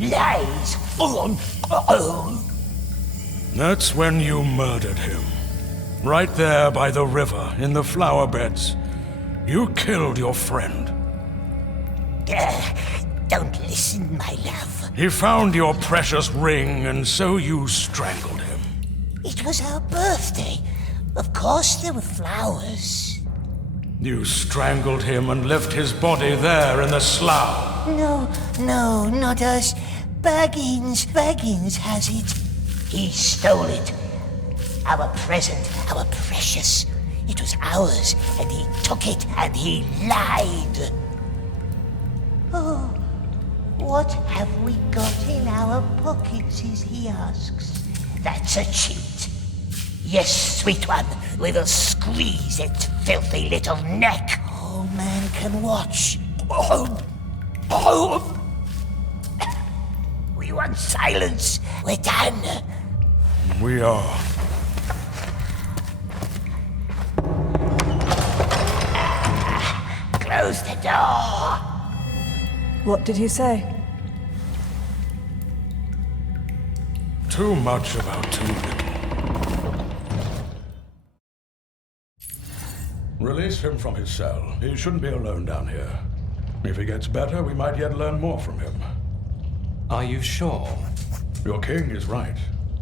Lies! That's when you murdered him. Right there by the river, in the flower beds. You killed your friend. Don't listen, my love. He found your precious ring, and so you strangled him. It was our birthday. Of course there were flowers. You strangled him and left his body there in the slough. No, not us. Baggins has it. He stole it. Our present, our precious. It was ours, and he took it, and he lied. Oh, what have we got in our pockets, he asks. That's a cheat. Yes, sweet one, we will squeeze its filthy little neck. Oh, man can watch. We want silence. We're done. We are. Close the door. What did he say? Too much about too little. Release him from his cell. He shouldn't be alone down here. If he gets better, we might yet learn more from him. Are you sure? Your king is right.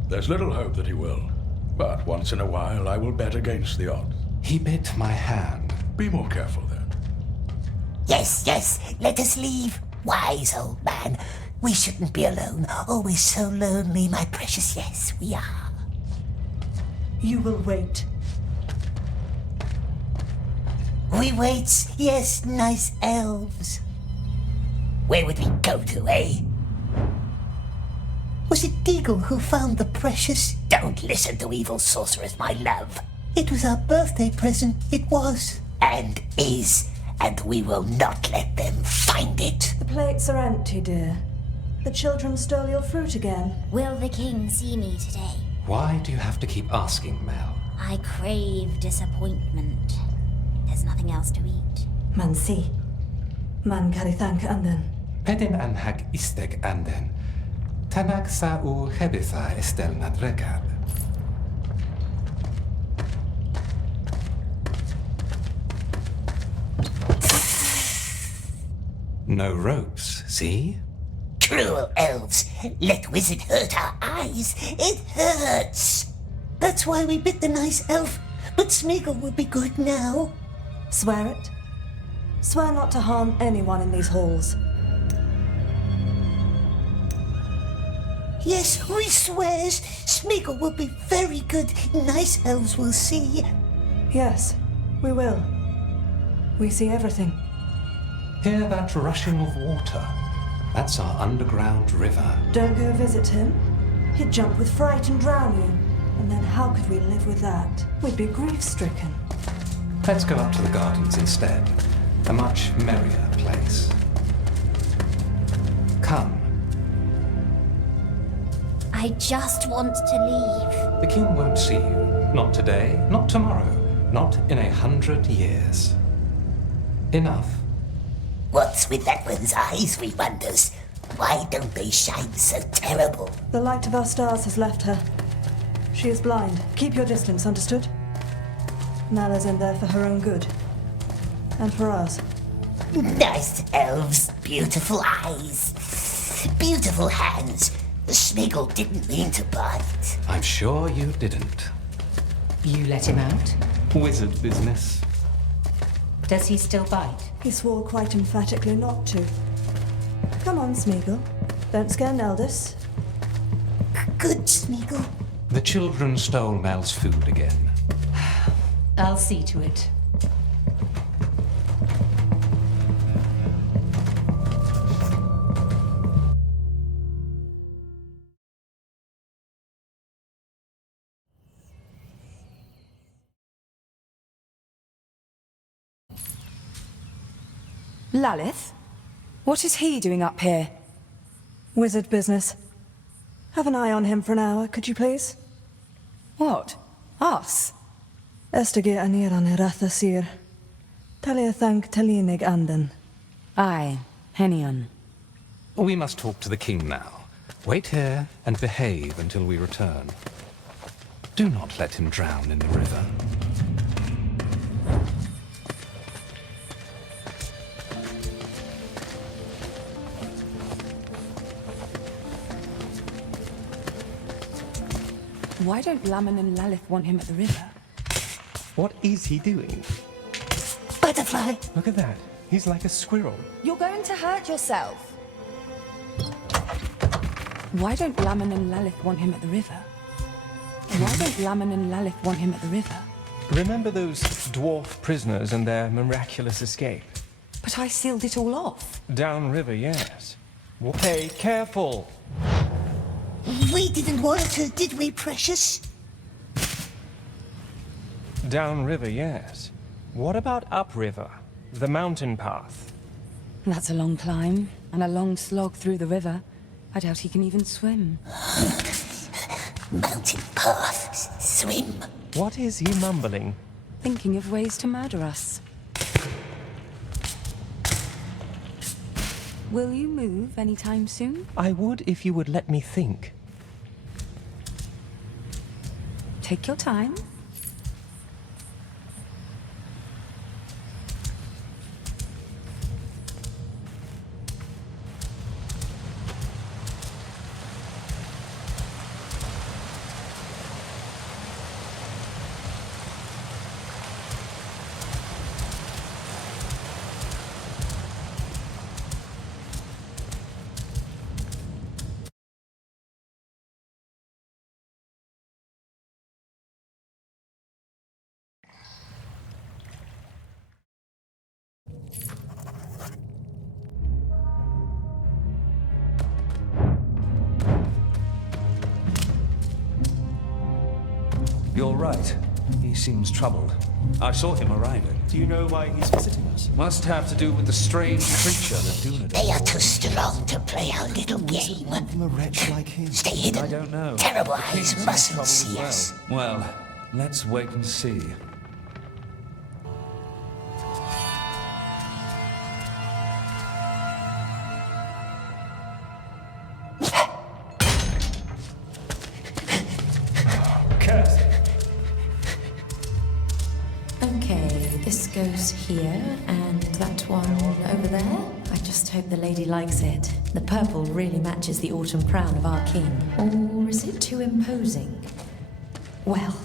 There's little hope that he will. But once in a while, I will bet against the odds. He bit my hand. Be more careful then. Yes, let us leave. Wise old man. We shouldn't be alone. Oh, we're so lonely, my precious. Yes, we are. You will wait. We wait. Yes, nice elves. Where would we go to, eh? Was it Deagle who found the precious? Don't listen to evil sorcerers, my love. It was our birthday present. It was. And is. And we will not let them find it. The plates are empty, dear. The children stole your fruit again. Will the king see me today? Why do you have to keep asking, Mel? I crave disappointment. There's nothing else to eat. Man si. Man karithank anden. Pedin anhag isteg anden. Tanag sa u hebitha estel nadrekad. No ropes, see? Cruel elves. Let wizard hurt our eyes. It hurts. That's why we bit the nice elf. But Smeagol will be good now. Swear it. Swear not to harm anyone in these halls. Yes, we swears. Smeagol will be very good. Nice elves will see. Yes, we will. We see everything. Hear that rushing of water? That's our underground river. Don't go visit him. He'd jump with fright and drown you. And then how could we live with that? We'd be grief-stricken. Let's go up to the gardens instead. A much merrier place. Come. I just want to leave. The king won't see you. Not today, not tomorrow, not in 100 years. Enough. What's with that one's eyes, we wonders? Why don't they shine so terrible? The light of our stars has left her. She is blind. Keep your distance, understood? Nala's in there for her own good. And for ours. Nice elves, beautiful eyes, beautiful hands. Smeagol didn't mean to bite. I'm sure you didn't. You let him out? Wizard business. Does he still bite? He swore quite emphatically not to. Come on, Smeagol. Don't scare Neldis. Good, Smeagol. The children stole Mel's food again. I'll see to it. Lalith? What is he doing up here? Wizard business. Have an eye on him for an hour, could you please? What? Us? Estegir aniran iratha sir. Talia thank talinig anden. Aye, Henion. We must talk to the king now. Wait here and behave until we return. Do not let him drown in the river. Why don't Laman and Lalith want him at the river? What is he doing? Butterfly! Look at that. He's like a squirrel. You're going to hurt yourself. Why don't Laman and Lalith want him at the river? Why don't Laman and Lalith want him at the river? Remember those dwarf prisoners and their miraculous escape? But I sealed it all off. Downriver, yes. Hey, careful! We didn't want to, did we, precious? Downriver, yes. What about upriver? The mountain path? That's a long climb, and a long slog through the river. I doubt he can even swim. Mountain path. Swim. What is he mumbling? Thinking of ways to murder us. Will you move anytime soon? I would if you would let me think. Take your time. You're right. He seems troubled. I saw him arriving. Do you know why he's visiting us? Must have to do with the strange creature that Dunedain. They are too strong to play our little game. From a wretch like him. Stay hidden. I don't know. Terrible The king's eyes in mustn't trouble as see well. us. Well, let's wait and see. Okay, this goes here, and that one over there. I just hope the lady likes it. The purple really matches the autumn crown of our king. Or is it too imposing? Well.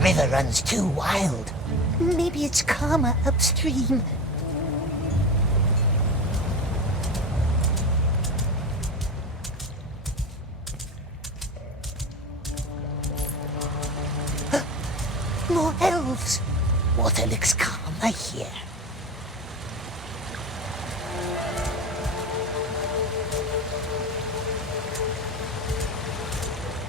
River runs too wild. Maybe it's calmer upstream. More elves. Water looks calmer here.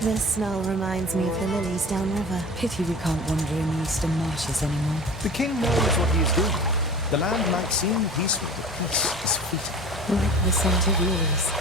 This smell reminds me of the lilies downriver. Pity we can't wander in the eastern marshes anymore. The king knows what he is doing. The land might seem peaceful, but peace is fleeting. Like the scent of yours.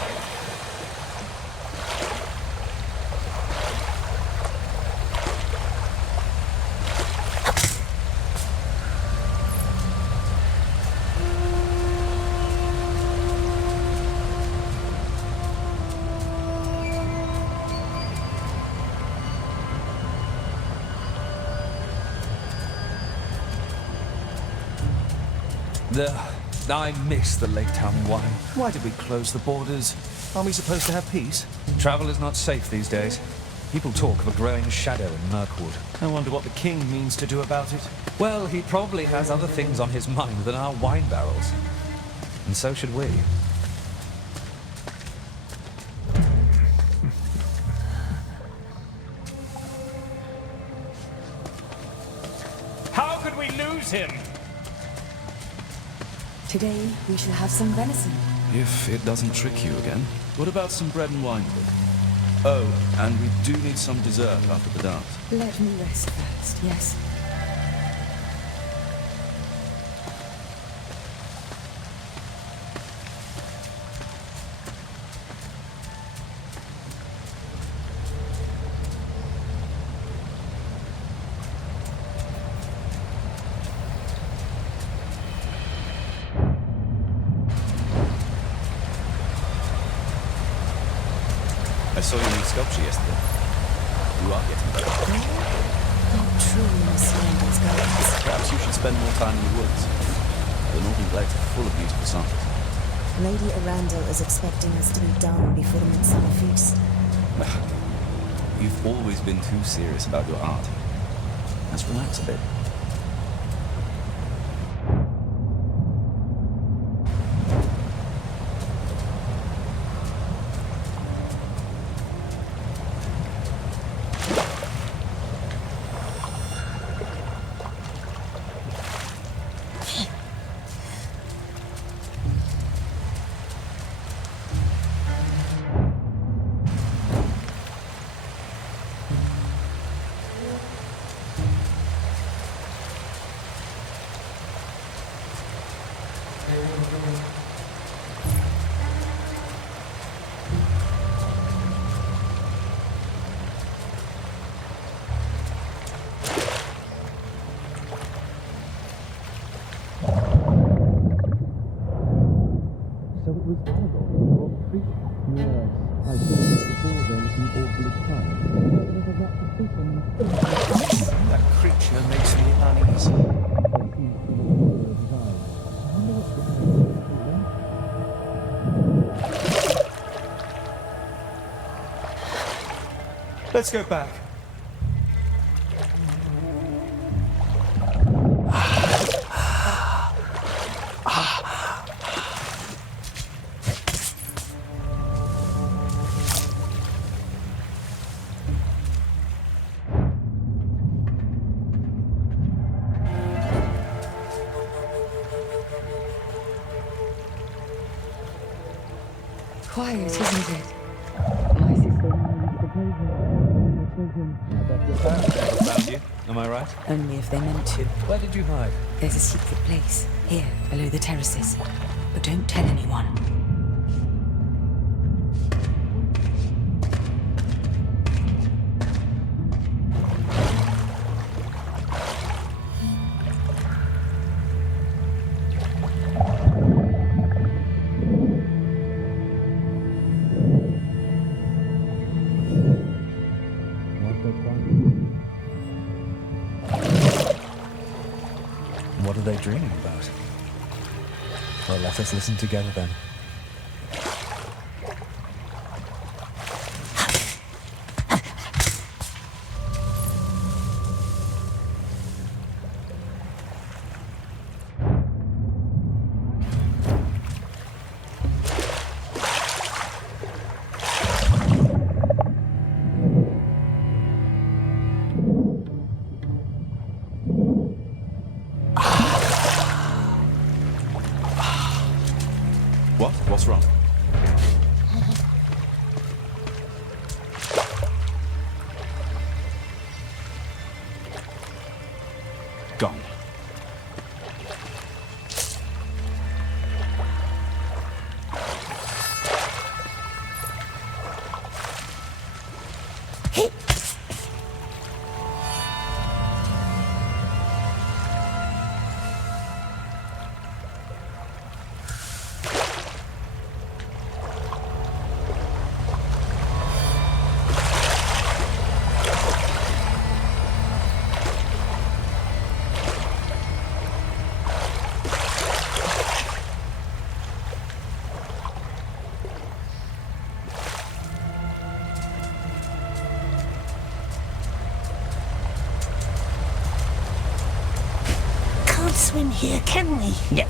I miss the Lake Town wine. Why did we close the borders? Are we supposed to have peace? Travel is not safe these days. People talk of a growing shadow in Mirkwood. I wonder what the king means to do about it. Well, he probably has other things on his mind than our wine barrels. And so should we. How could we lose him? Today, we shall have some venison. If it doesn't trick you again. What about some bread and wine? Oh, and we do need some dessert after the dance. Let me rest first, yes? I saw your new sculpture yesterday. You are getting better. Not true, Monsieur Randall's gardens. Perhaps you should spend more time in the woods. The northern glades are full of beautiful sights. Lady Arundel is expecting us to be done before the midsummer feast. You've always been too serious about your art. Let's relax a bit. So it was Aragorn who brought the creature? Yes, I saw it before then in awfully time. That creature makes me uneasy. Let's go back. Quiet, isn't it? My sister married the pagan, the children. Your parents never found you, am I right? Only if they meant to. Where did you hide? There's a secret place, here, below the terraces. But don't tell anyone. What are they dreaming about? Well, let us listen together then. What? What's wrong? Gone. Can't swim here, can we? No.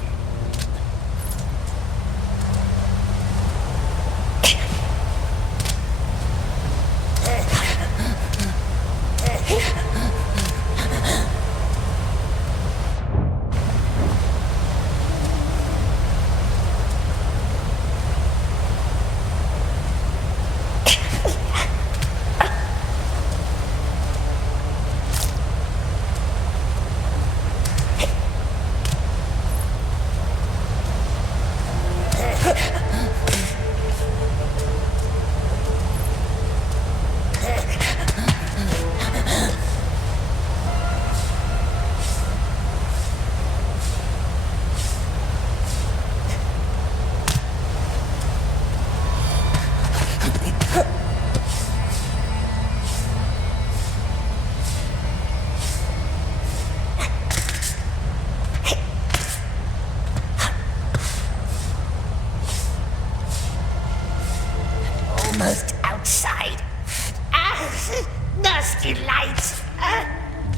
light.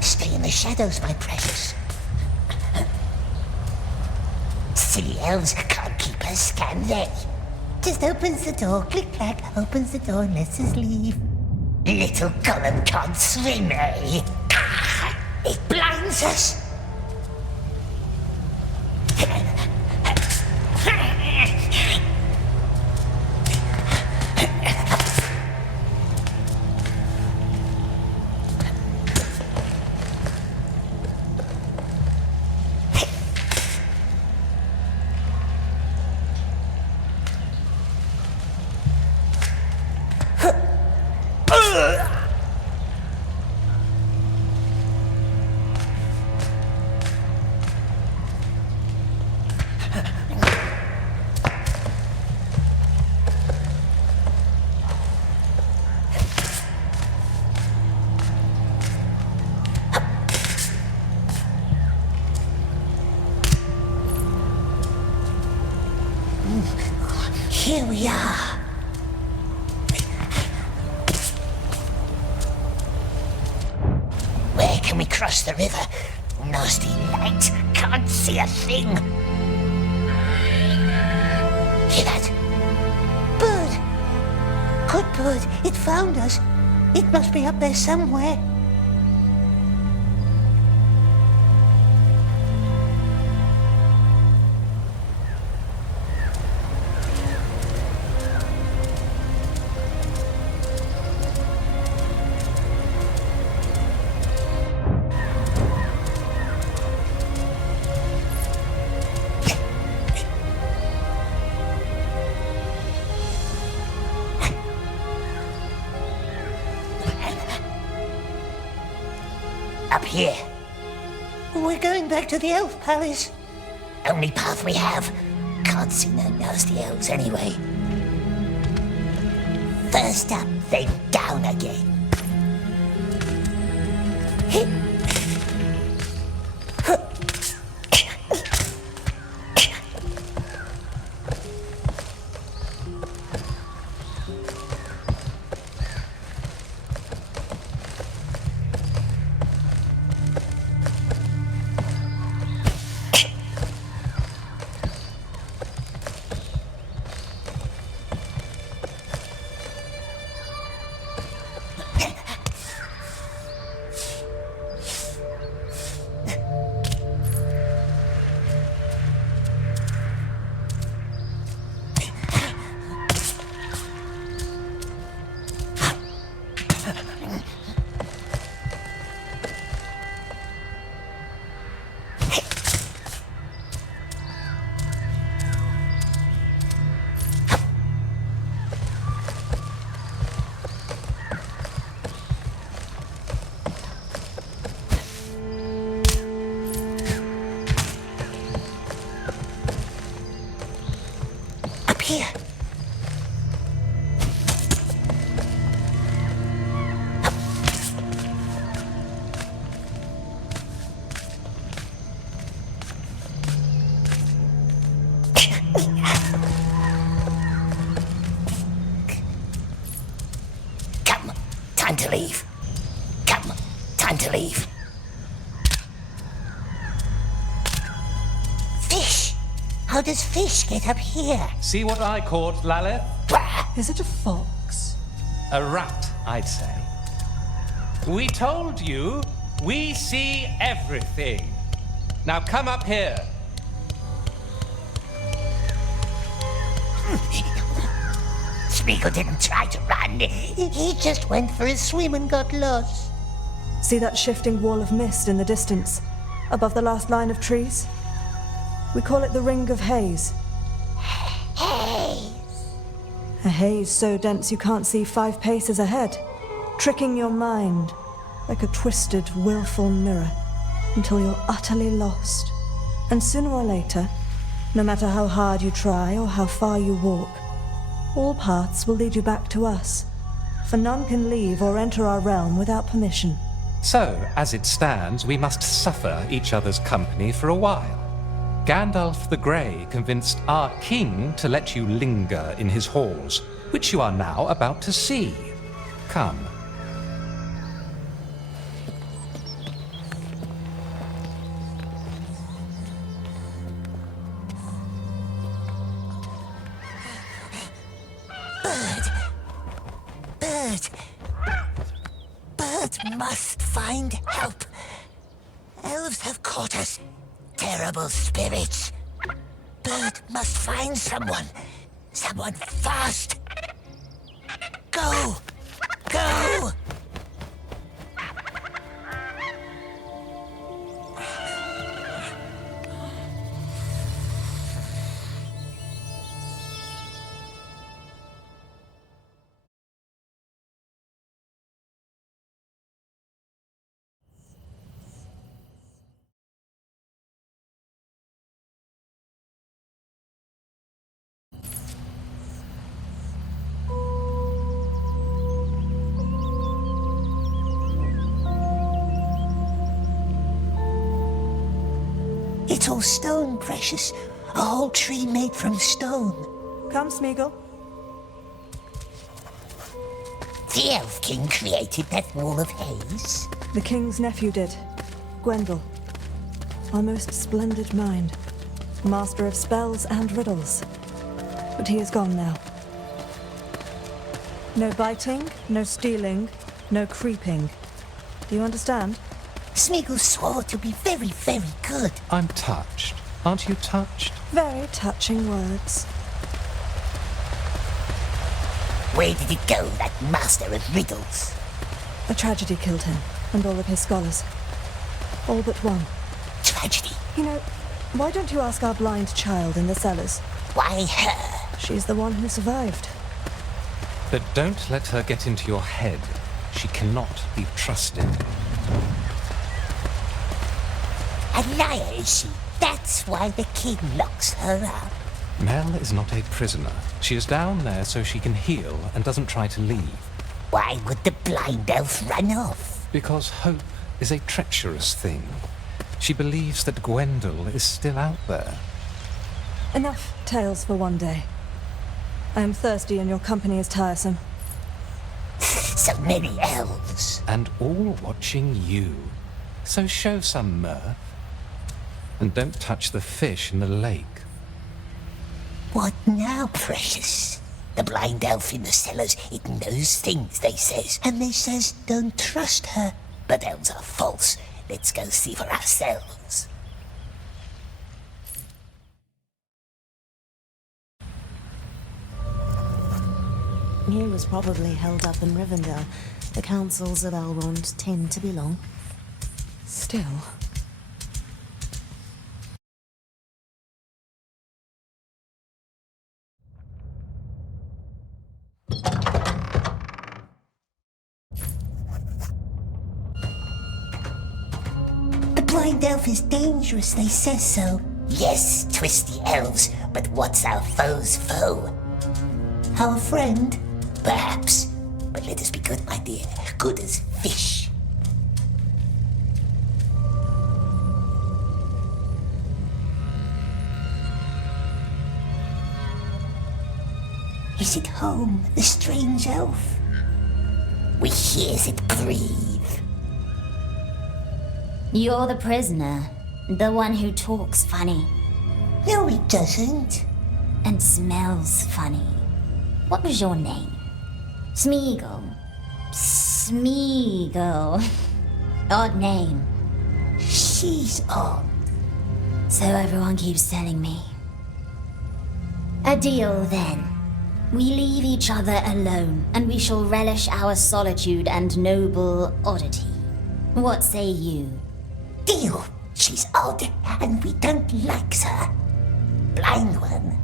Stay in the shadows, my precious. Silly elves can't keep us, can they? Just opens the door, click-clack, opens the door and lets us leave. Little Gollum can't swim, eh? It blinds us. Here we are. Where can we cross the river? Nasty light. Can't see a thing. Hear that? Bird. Good bird. It found us. It must be up there somewhere. Up here. We're going back to the elf palace. Only path we have. Can't see no nasty elves anyway. First up, then down again. Here. Come, time to leave. Come, time to leave. Fish! How does fish get up here? See what I caught, Lalith? Is it a fox? A rat, I'd say. We told you, we see everything. Now come up here. Smeagol didn't try to run. He just went for a swim and got lost. See that shifting wall of mist in the distance, above the last line of trees? We call it the Ring of Haze. Haze. A haze so dense you can't see 5 paces ahead, tricking your mind like a twisted, willful mirror until you're utterly lost. And sooner or later, no matter how hard you try or how far you walk, all paths will lead you back to us, for none can leave or enter our realm without permission. So, as it stands, we must suffer each other's company for a while. Gandalf the Grey convinced our king to let you linger in his halls, which you are now about to see. Come. find help. Elves have caught us. Terrible spirits. Bird must find someone. Someone fast. Go! Go! It's all stone, precious. A whole tree made from stone. Come, Smeagol. The Elf King created that wall of haze. The king's nephew did. Gwendol. Our most splendid mind. Master of spells and riddles. But he is gone now. No biting, no stealing, no creeping. Do you understand? Smeagol swore to be very, very good. I'm touched. Aren't you touched? Very touching words. Where did it go, that master of riddles? A tragedy killed him, and all of his scholars. All but one. Tragedy? You know, why don't you ask our blind child in the cellars? Why her? She's the one who survived. But don't let her get into your head. She cannot be trusted. A liar, is she? That's why the king locks her up. Mel is not a prisoner. She is down there so she can heal and doesn't try to leave. Why would the blind elf run off? Because hope is a treacherous thing. She believes that Gwendol is still out there. Enough tales for one day. I am thirsty and your company is tiresome. So many elves. And all watching you. So show some mirth. And don't touch the fish in the lake. What now, precious? The blind elf in the cellars, it knows things, they says. And they says don't trust her. But elves are false. Let's go see for ourselves. He was probably held up in Rivendell. The councils of Elrond tend to be long. Still... The blind elf is dangerous, they says so. Yes, twisty elves, but what's our foe's foe? Our friend? Perhaps. But let us be good, my dear. Good as fish. Is it home, the strange elf? We hears it breathe. You're the prisoner. The one who talks funny. No, he doesn't. And smells funny. What was your name? Smeagol. Smeagol. Odd name. She's odd. So everyone keeps telling me. A deal then. We leave each other alone, and we shall relish our solitude and noble oddity. What say you? Deal. She's odd, and we don't like her. Blind one.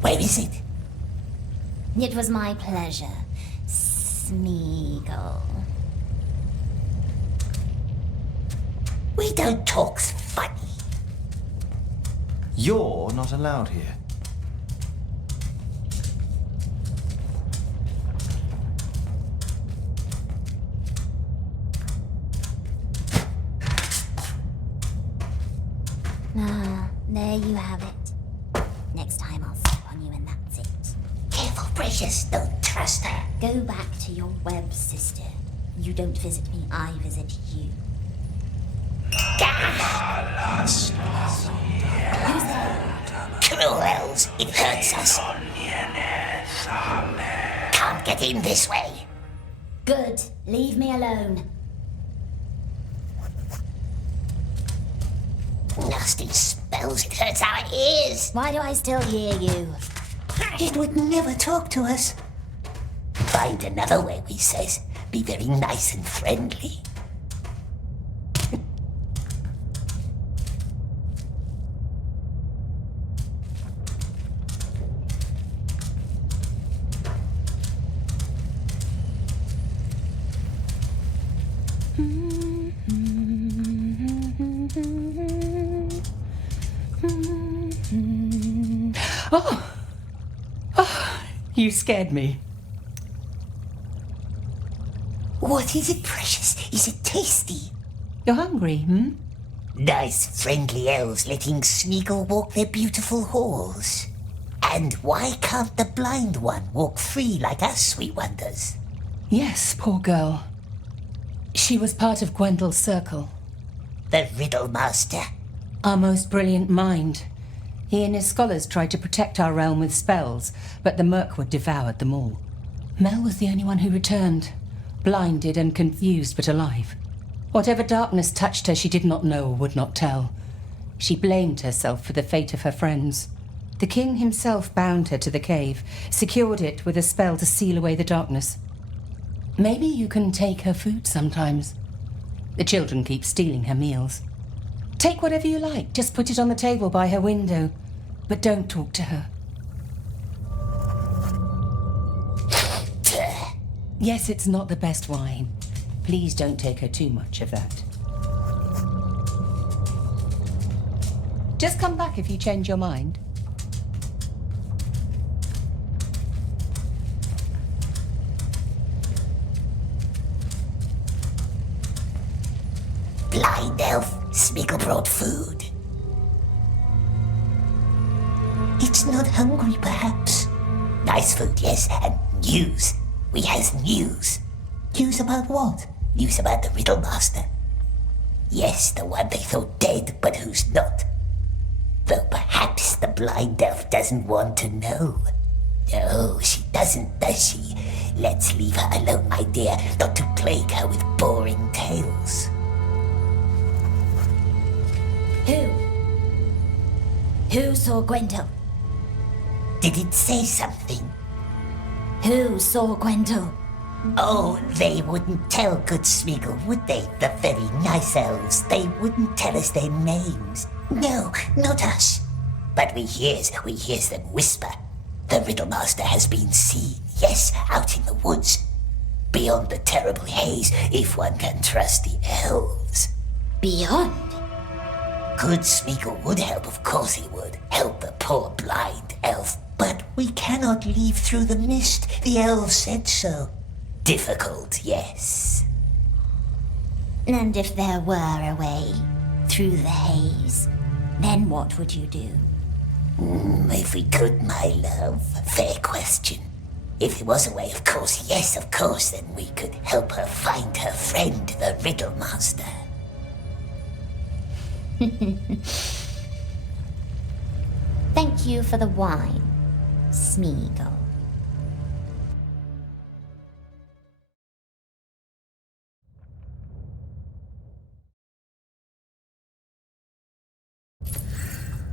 Where is it? It was my pleasure, Smeagol. We don't talk funny. You're not allowed here. Ah, there you have it. Next time I'll step on you and that's it. Careful, precious. Don't trust her. Go back to your web, sister. You don't visit me, I visit you. Who's there? Cruel elves. It hurts us. Can't get in this way. Good. Leave me alone. Nasty smells. It hurts our ears. Why do I still hear you? It would never talk to us. Find another way, we says. Be very nice and friendly. You scared me. What is it, precious? Is it tasty? You're hungry, hmm? Nice, friendly elves letting Smeagol walk their beautiful halls. And why can't the blind one walk free like us, we wonders? Yes, poor girl. She was part of Gwendel's circle. The Riddle Master. Our most brilliant mind. He and his scholars tried to protect our realm with spells, but the Mirkwood devoured them all. Mel was the only one who returned, blinded and confused but alive. Whatever darkness touched her, she did not know or would not tell. She blamed herself for the fate of her friends. The king himself bound her to the cave, secured it with a spell to seal away the darkness. Maybe you can take her food sometimes. The children keep stealing her meals. Take whatever you like, just put it on the table by her window. But don't talk to her. Yes, it's not the best wine. Please don't take her too much of that. Just come back if you change your mind. Blind elf, Smeagol brought food. It's not hungry, perhaps. Nice food, yes, and news. We has news. News about what? News about the Riddle Master. Yes, the one they thought dead, but who's not. Though perhaps the blind elf doesn't want to know. No, she doesn't, does she? Let's leave her alone, my dear, not to plague her with boring tales. Who saw Gwendol? Did it say something? Who saw Gwendol? Oh, they wouldn't tell good Smeagol, would they? The very nice elves. They wouldn't tell us their names. No, not us. But we hears them whisper. The Riddle Master has been seen, yes, out in the woods. Beyond the terrible haze, if one can trust the elves. Beyond? Good Smeagol would help, of course he would. Help the poor blind elf. But we cannot leave through the mist. The elves said so. Difficult, yes. And if there were a way through the haze, then what would you do? If we could, my love. Fair question. If there was a way, of course, yes, of course, then we could help her find her friend, the Riddle Master. Thank you for the wine, Smeagol.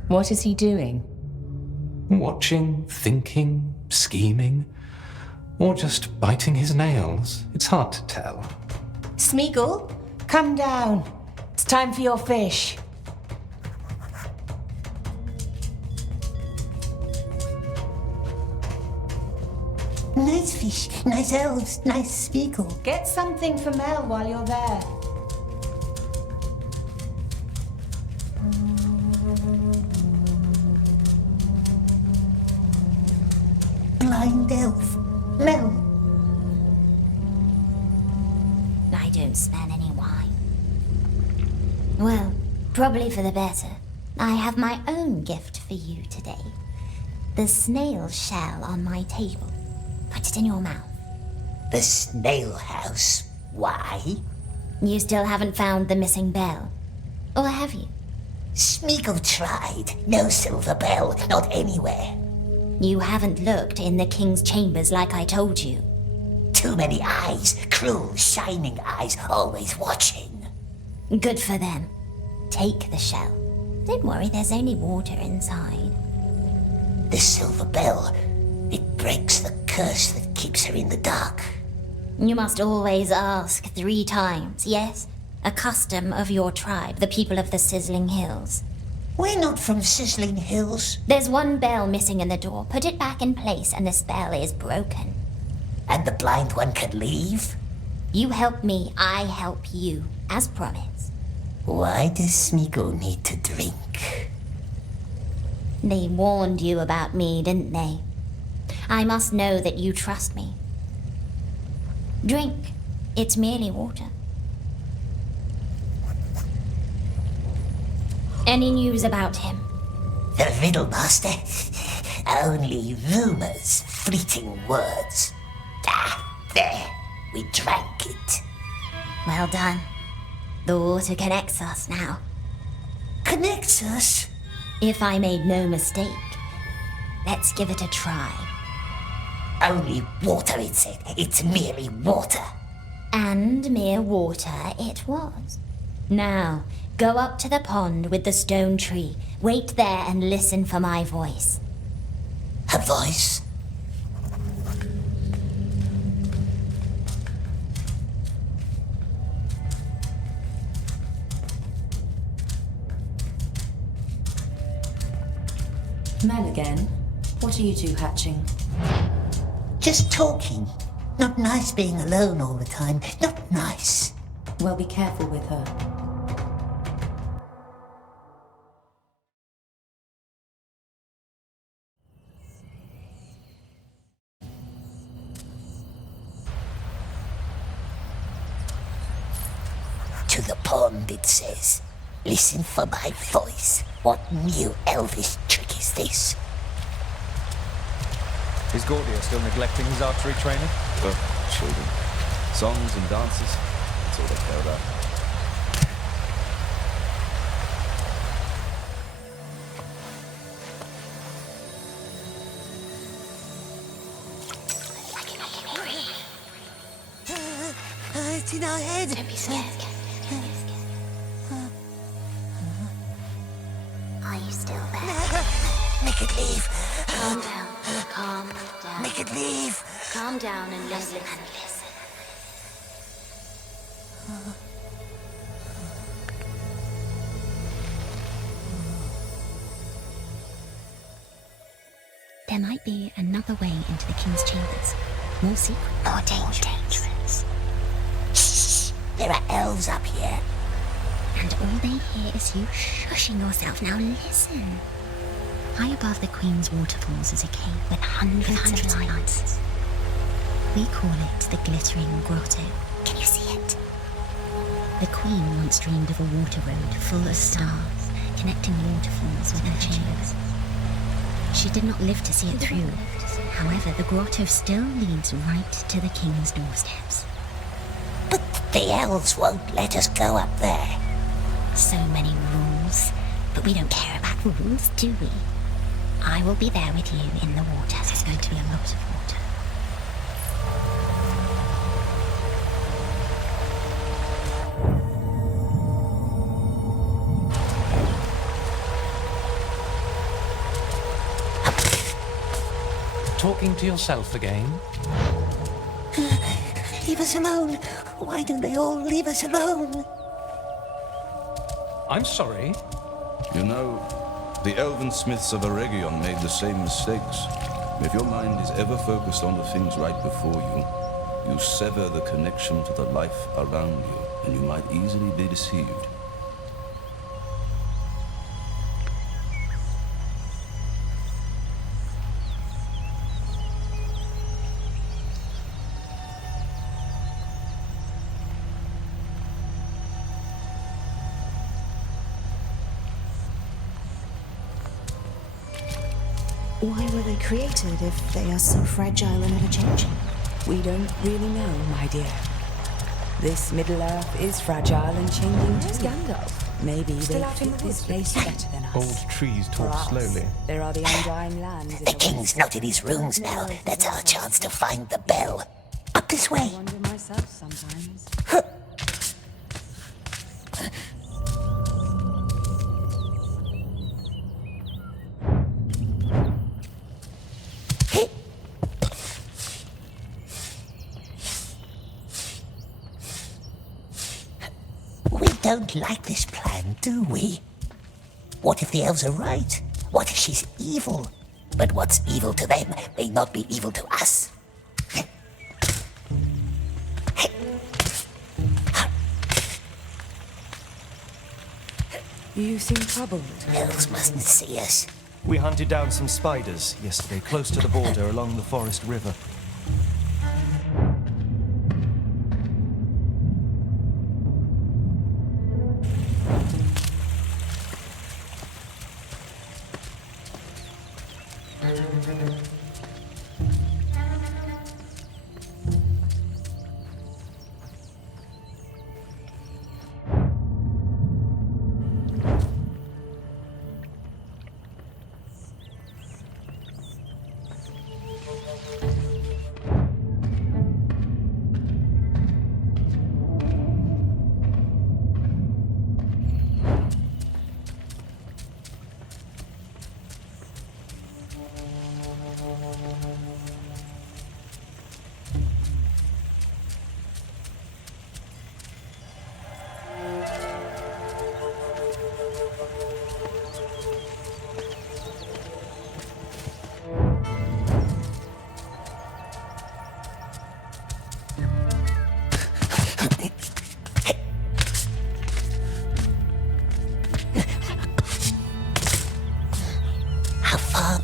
What is he doing? Watching, thinking, scheming, or just biting his nails. It's hard to tell. Smeagol, come down. It's time for your fish. Nice fish, nice elves, nice Smeagol. Get something for Mel while you're there. Blind elf, Mel. I don't smell any wine. Well, probably for the better. I have my own gift for you today. The snail shell on my table. Put it in your mouth. The snail house. Why? You still haven't found the missing bell. Or have you? Smeagol tried. No silver bell, not anywhere. You haven't looked in the king's chambers like I told you. Too many eyes, cruel, shining eyes, always watching. Good for them. Take the shell. Don't worry, there's only water inside. The silver bell, it breaks the curse that keeps her in the dark. You must always ask 3 times, yes? A custom of your tribe, the people of the Sizzling Hills. We're not from Sizzling Hills. There's one bell missing in the door. Put it back in place and the spell is broken. And the blind one can leave? You help me, I help you, as promised. Why does Smeagol need to drink? They warned you about me, didn't they? I must know that you trust me. Drink. It's merely water. Any news about him? The Riddle Master? Only rumors, fleeting words. There. We drank it. Well done. The water connects us now. Connects us? If I made no mistake, let's give it a try. Only water, it said. It's merely water. And mere water it was. Now, go up to the pond with the stone tree. Wait there and listen for my voice. Her voice? Men again? What are you two hatching? Just talking. Not nice being alone all the time. Not nice. Well, be careful with her. To the pond, it says. Listen for my voice. What new elvish trick is this? Is Gordia still neglecting his archery training? Children. Songs and dances. That's all they care about. It's in our head. Don't be scared. Are you still there? Make it leave. Calm down. Calm down. Make it leave. Calm down and listen. There might be another way into the King's chambers. More secret. More dangerous. Shh! There are elves up here. And all they hear is you shushing yourself. Now listen. High above the Queen's waterfalls is a cave with hundreds of lights. We call it the Glittering Grotto. Can you see it? The Queen once dreamed of a water road full of stars, connecting waterfalls with her chambers. She did not live to see it through. However, the grotto still leads right to the King's doorsteps. But the elves won't let us go up there. So many rules. But we don't care about rules, do we? I will be there with you in the water. There's going to be a lot of water. Talking to yourself again? Leave us alone. Why don't they all leave us alone? I'm sorry. You know, the elven smiths of Eregion made the same mistakes. If your mind is ever focused on the things right before you, you sever the connection to the life around you, and you might easily be deceived. Why were they created if they are so fragile and ever-changing? We don't really know, my dear. This Middle-earth is fragile and changing. Where's Gandalf? Maybe they fit this place better than us. Old trees For talk us, slowly. there are the undying lands in The King's not in his rooms now. That's our chance to find the bell. Up this way. I wonder myself sometimes. We don't like this plan, do we? What if the elves are right? What if she's evil? But what's evil to them may not be evil to us. You seem troubled. Elves mustn't see us. We hunted down some spiders yesterday, close to the border along the forest river.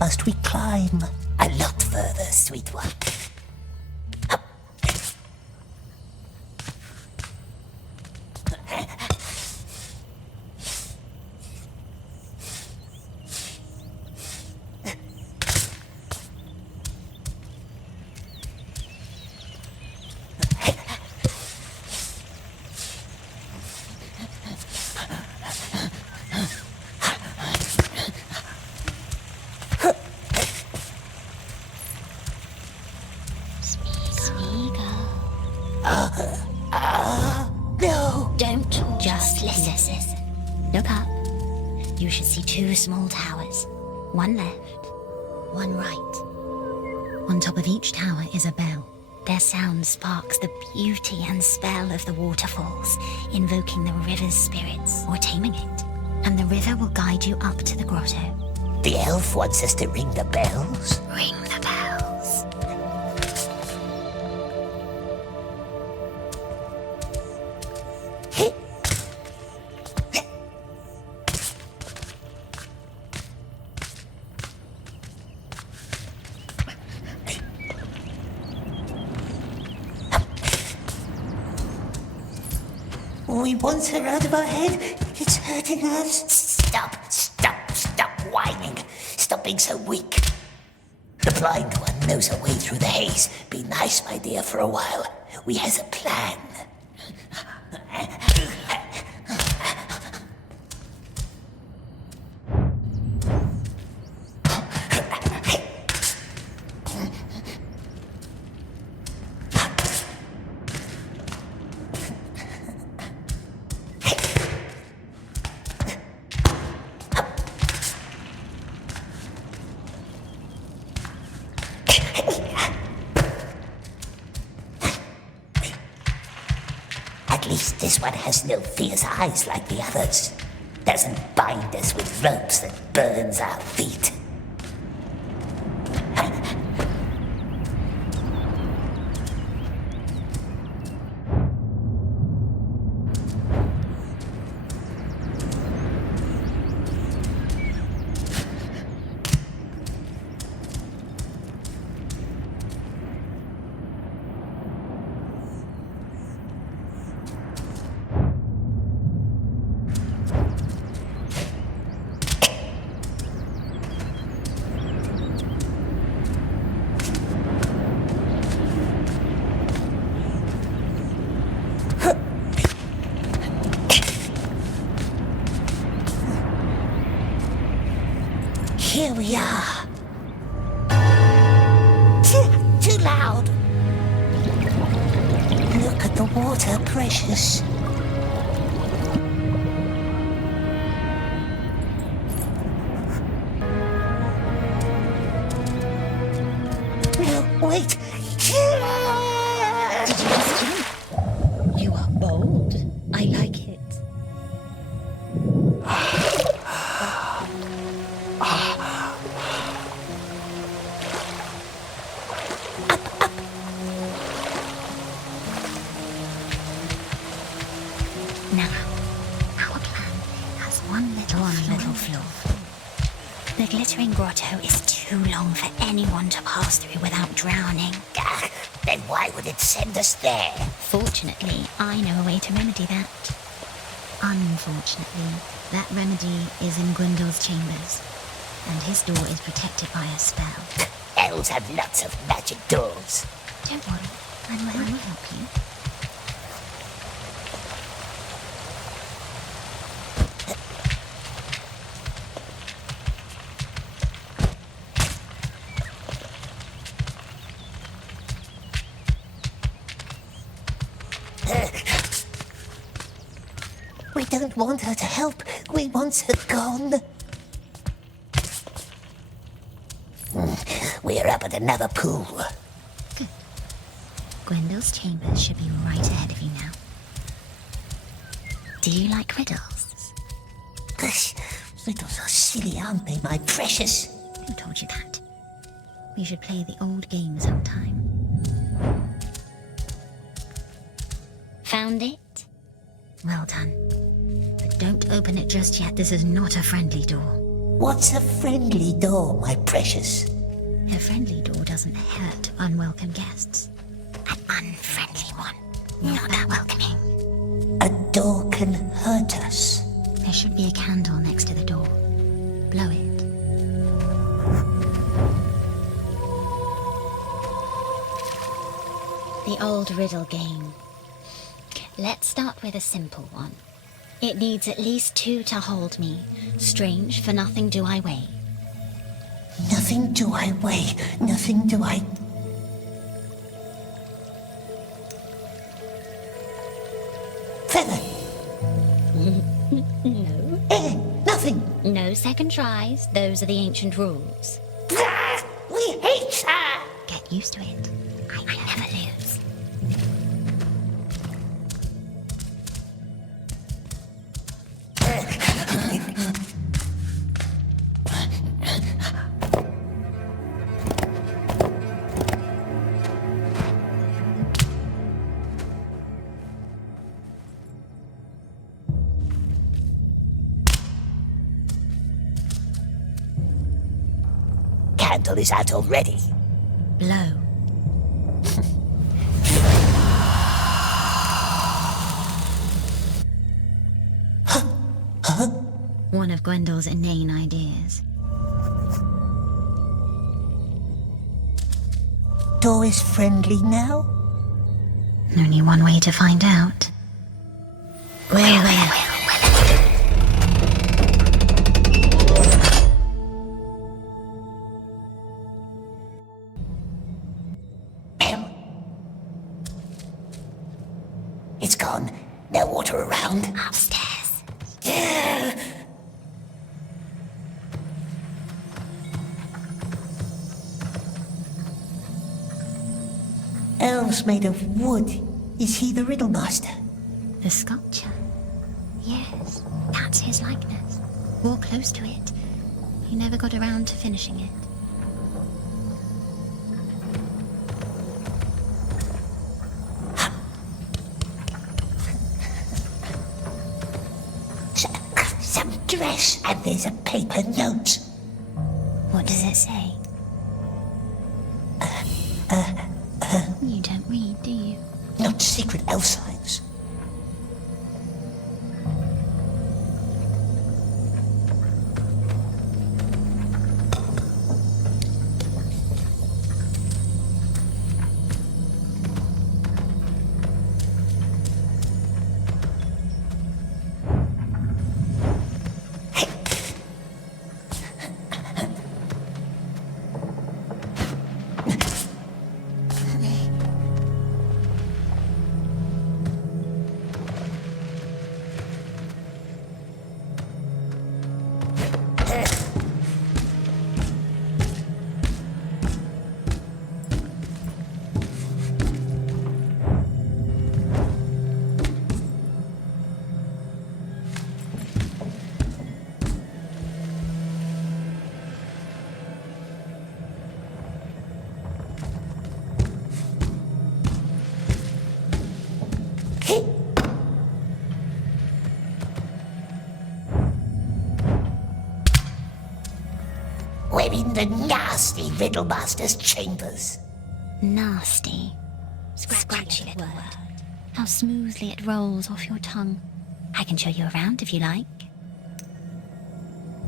Must we climb? A lot further, sweet one. No! Don't just listen. Look up. You should see two small towers. One left, one right. On top of each tower is a bell. Their sound sparks the beauty and spell of the waterfalls, invoking the river's spirits or taming it. And the river will guide you up to the grotto. The elf wants us to ring the bells? Ring the bells. We want her out of our head. It's hurting us. Stop whining. Stop being so weak. The blind one knows her way through the haze. Be nice, my dear, for a while. We has a plan. At least this one has no fierce eyes like the others. Doesn't bind us with ropes that burns our feet. Here we are. Too loud. precious. No, wait. Did you just jump? You are bold. I like it. Now, our plan has one little flaw. The glittering grotto is too long for anyone to pass through without drowning. Then why would it send us there? Fortunately, I know a way to remedy that. Unfortunately, that remedy is in Gwyndol's chambers, and his door is protected by a spell. Elves have lots of magic doors. Don't worry, I will help you. We don't want her to help. We want her gone. We're up at another pool. Good. Gwyndol's chambers should be right ahead of you now. Do you like riddles? Gosh, riddles are silly, aren't they, my precious? Who told you that? We should play the old game sometime. Found it? Well done. But don't open it just yet. This is not a friendly door. What's a friendly door, my precious? A friendly door doesn't hurt unwelcome guests. An unfriendly one. Not that welcoming. A door can hurt us. There should be a candle next to the door. Blow it. The old riddle game. Let's start with a simple one. It needs at least 2 to hold me. Strange, for nothing do I weigh. Nothing do I weigh, nothing do I... Feather! No. Air, nothing! No second tries. Those are the ancient rules. We hate her! Get used to it. I never lose. Candle is out already. Blow. One of Gwyndol's inane ideas. Door is friendly now? Only one way to find out. Well. It's gone. No water around. Upstairs. Elves made of wood. Is he the riddle master? The sculpture? Yes, that's his likeness. Walk close to it. He never got around to finishing it. Some dress, and there's a paper note. What does it say? You don't read, do you? Not secret elf signs. We're in the nasty Riddlemaster's chambers. Nasty. Scratchy little word. How smoothly it rolls off your tongue. I can show you around if you like.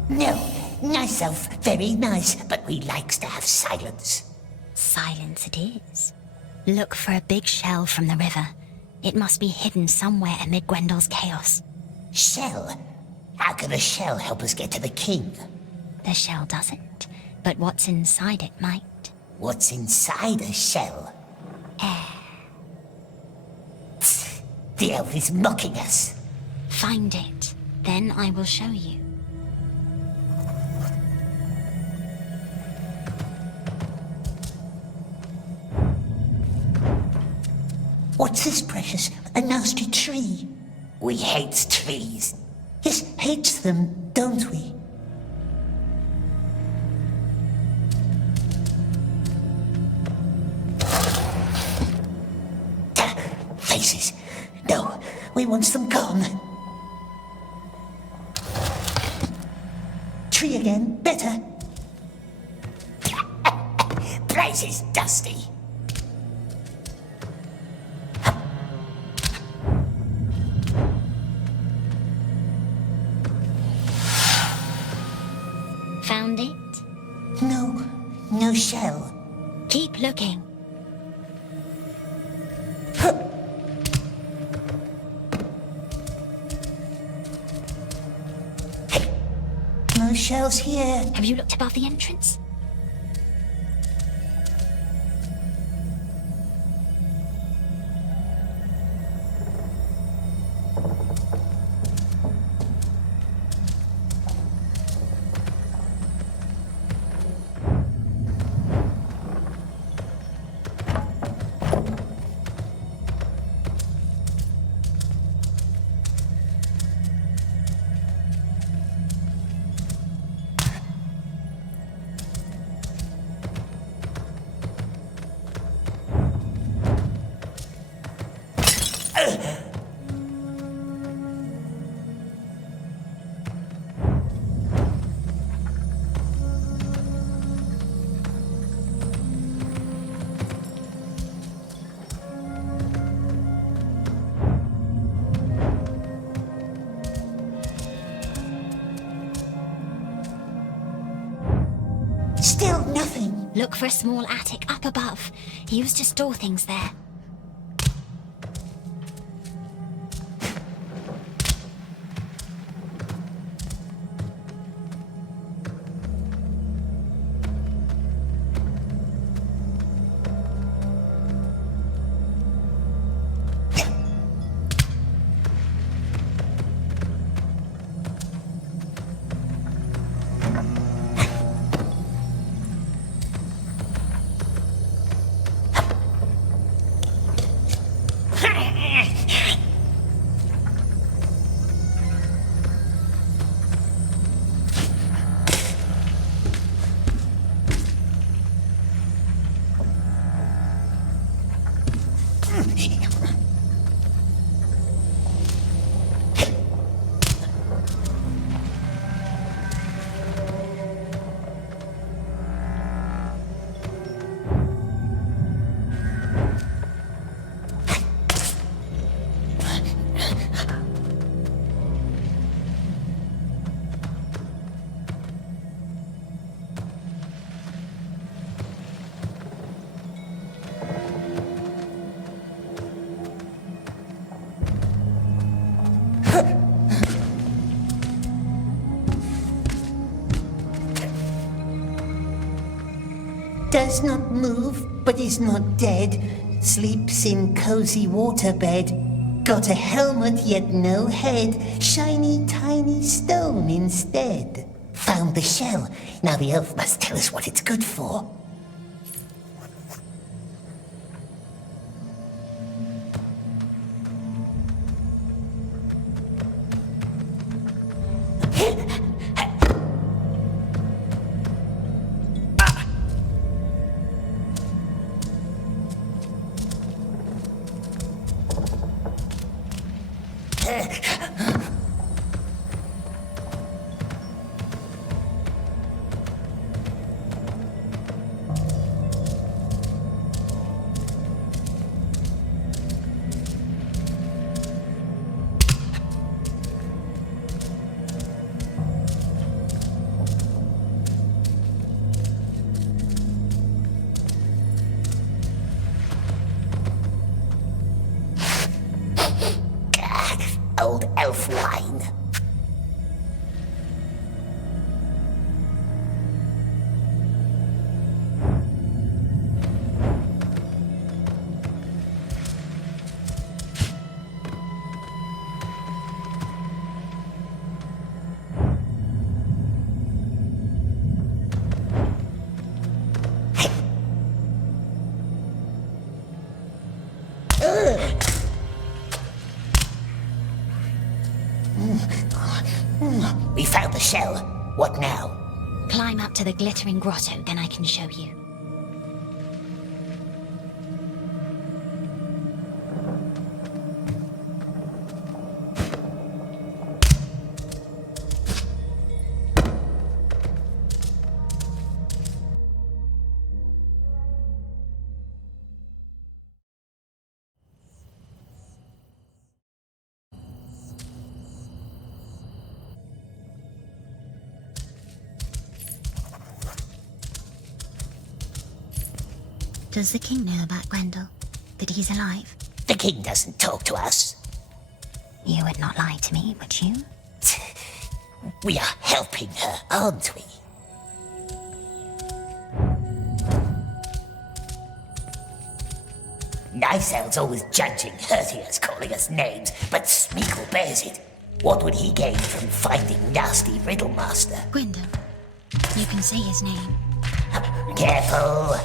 No, nice elf, very nice, but we likes to have silence. Silence it is. Look for a big shell from the river. It must be hidden somewhere amid Gwendel's chaos. Shell? How can a shell help us get to the king? The shell doesn't, but what's inside it might. What's inside a shell? Air. The elf is mocking us. Find it, then I will show you. What's this, Precious? A nasty tree? We hates trees. Yes, hates them, don't we? Faces. No, we want them gone. Tree again, better. Place is dusty. Found it? No shell. Keep looking. No shells here. Have you looked above the entrance? Still nothing. Look for a small attic up above. He used to store things there. Does not move, but is not dead. Sleeps in cozy waterbed. Got a helmet, yet no head. Shiny, tiny stone instead. Found the shell. Now the elf must tell us what it's good for. old elf wine. We found the shell. What now? Climb up to the glittering grotto, then I can show you. Does the king know about Gwendol? That he's alive? The king doesn't talk to us. You would not lie to me, would you? We are helping her, aren't we? Nysel's always judging, hurting us, calling us names, but Smeagol bears it. What would he gain from finding nasty Riddlemaster? Gwendol. You can say his name. Careful.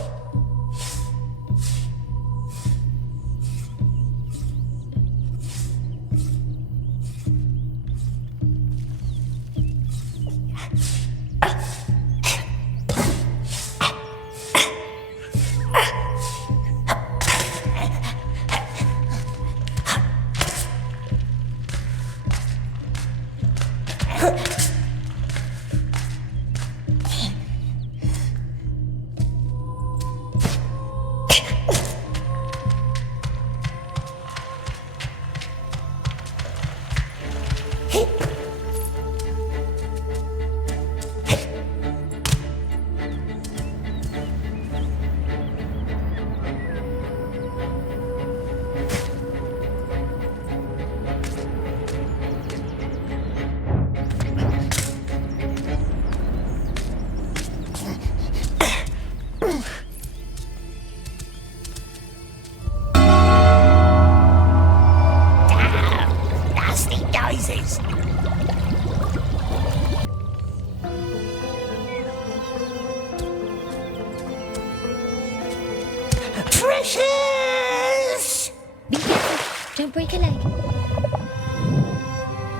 Precious! Be careful. Don't break a leg.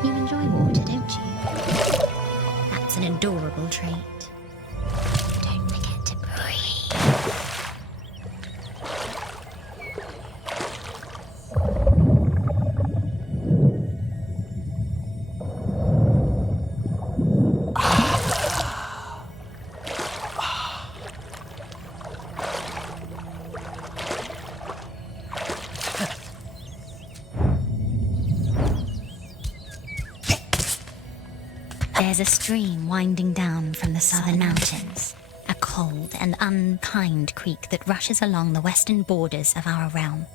You enjoy water, don't you? That's an adorable trait. Don't forget to breathe. There's a stream winding down from the southern mountains, a cold and unkind creek that rushes along the western borders of our realm.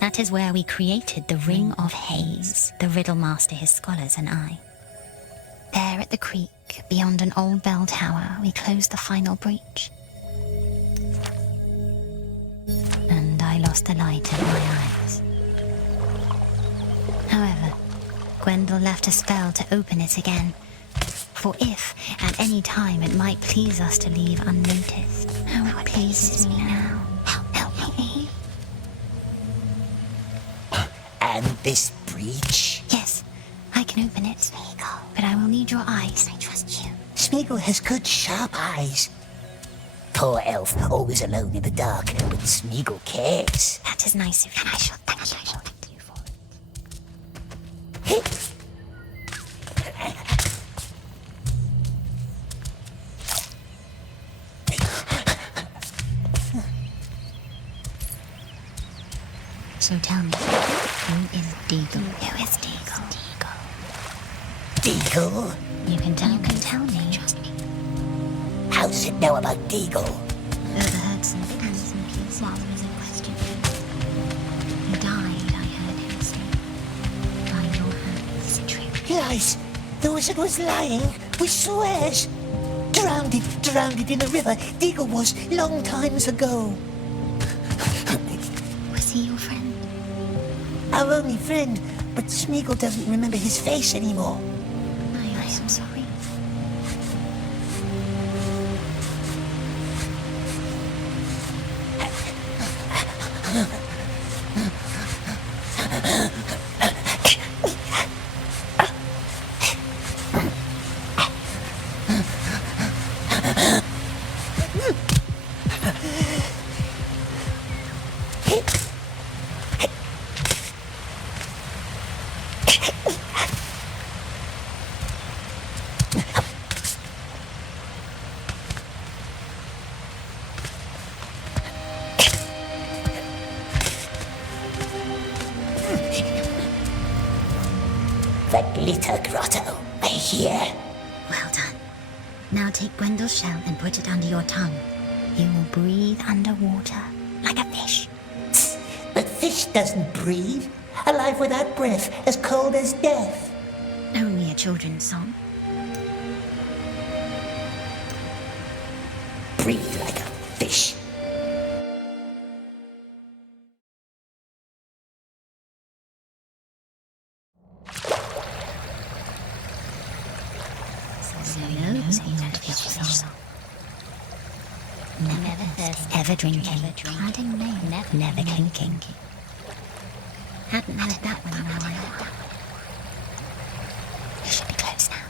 That is where we created the Ring of Haze, the Riddlemaster, his scholars, and I. There at the creek, beyond an old bell tower, we closed the final breach. And I lost the light of my eyes. However, Gwendol left a spell to open it again. For if, at any time, it might please us to leave unnoticed, how it pleases me now. Help me. And this breach? Yes, I can open it, Smeagol. But I will need your eyes. I trust you. Smeagol has good, sharp eyes. Poor elf, always alone in the dark, but Smeagol cares. That is nice of you. And I shall thank you for it. So tell me, who is Deagle? Who is Deagle? Deagle? You can tell me. Trust me. How does it know about Deagle? Overheard some bits and pieces while he was in question. He died, I heard him say, by your hands. lies. The wizard was lying. We swears. Drowned in the river. Deagle was long times ago. Was he your friend? Our only friend, but Smeagol doesn't remember his face anymore. I am sorry. The glitter grotto, I hear. Well done. Now take Gwendel's shell and put it under your tongue. You will breathe underwater, like a fish. But fish doesn't breathe. Alive without breath, as cold as death. Only a children's song. Breathe like a fish. Never thirst, ever drinking, cladding name, never clinking. Hadn't heard that one in a while. You should be close now.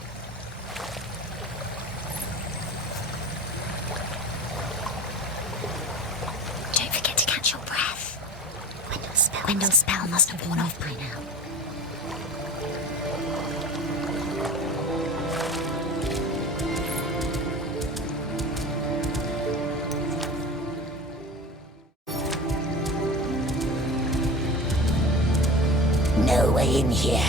Don't forget to catch your breath. Gwendel's spell must have worn off by now. No way in here.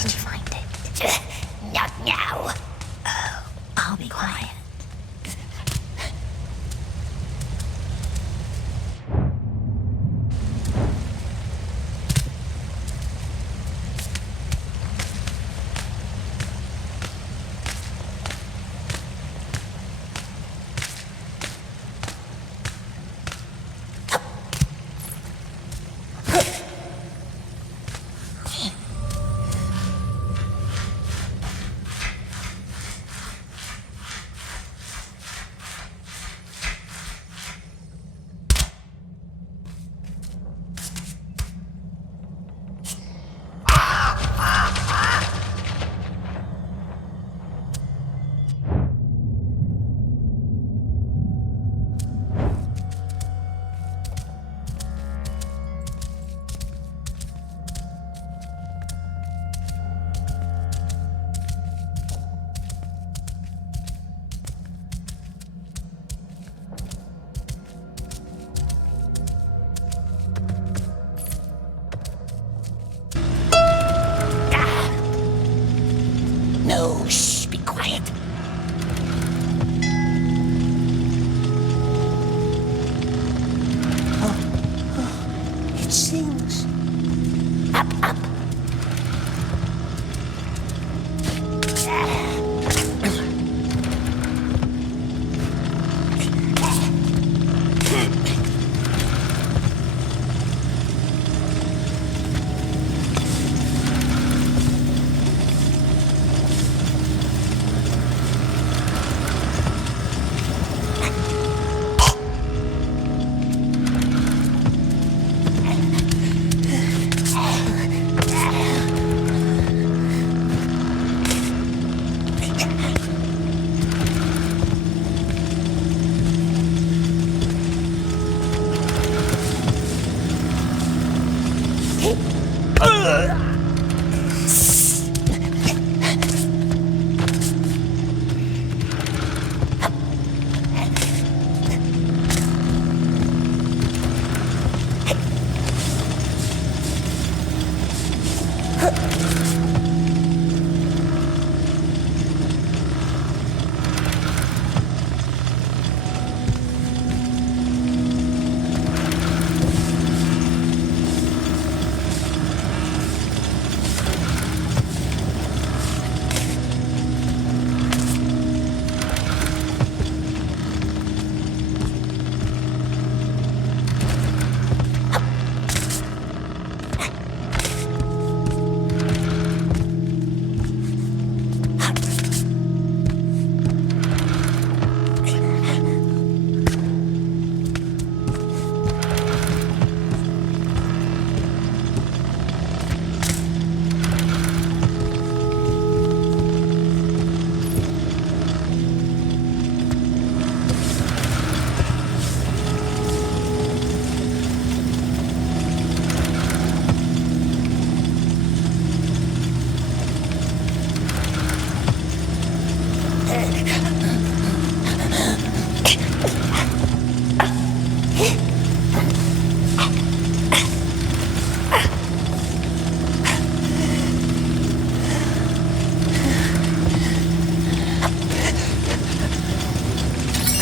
Did you find it? Not now. Oh, I'll be quiet.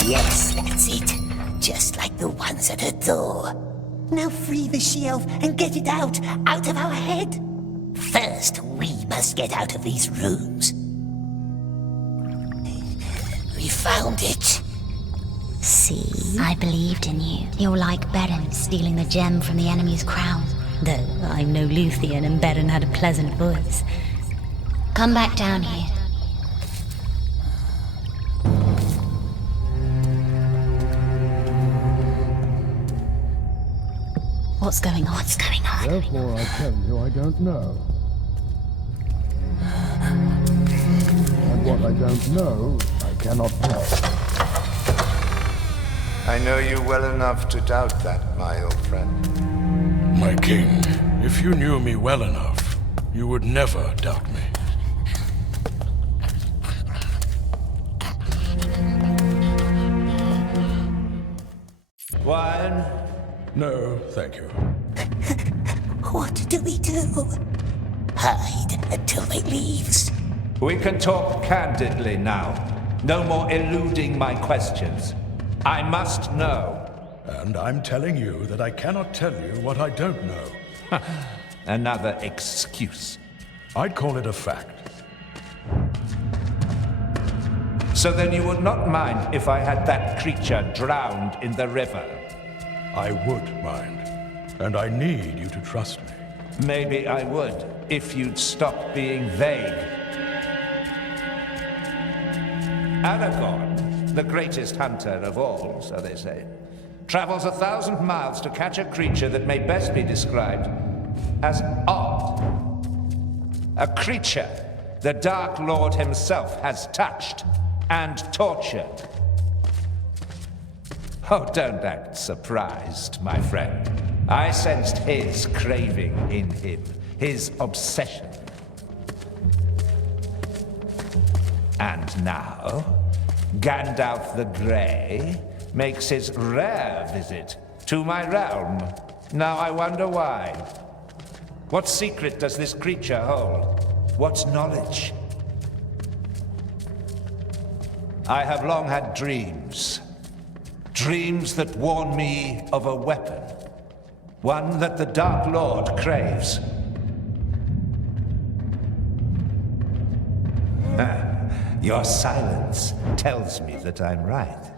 Yes, that's it. Just like the ones at her door. Now free the she-elf and get it out of our head. First, we must get out of these rooms. We found it. See? I believed in you. You're like Beren stealing the gem from the enemy's crown. Though I'm no Luthien and Beren had a pleasant voice. Come back down here. What's going on? What's going on? Therefore, I tell you I don't know. And what I don't know, I cannot tell. I know you well enough to doubt that, my old friend. My king, if you knew me well enough, you would never doubt me. Wine? No, thank you. What do we do? Hide until they leaves. We can talk candidly now. No more eluding my questions. I must know. And I'm telling you that I cannot tell you what I don't know. Another excuse. I'd call it a fact. So then you would not mind if I had that creature drowned in the river? I would mind. And I need you to trust me. Maybe I would, if you'd stop being vague. Aragorn, the greatest hunter of all, so they say, travels 1,000 miles to catch a creature that may best be described as odd. A creature the Dark Lord himself has touched and tortured. Oh, don't act surprised, my friend. I sensed his craving in him, his obsession. And now, Gandalf the Grey makes his rare visit to my realm. Now I wonder why. What secret does this creature hold? What knowledge? I have long had dreams. Dreams that warn me of a weapon. One that the Dark Lord craves. Your silence tells me that I'm right.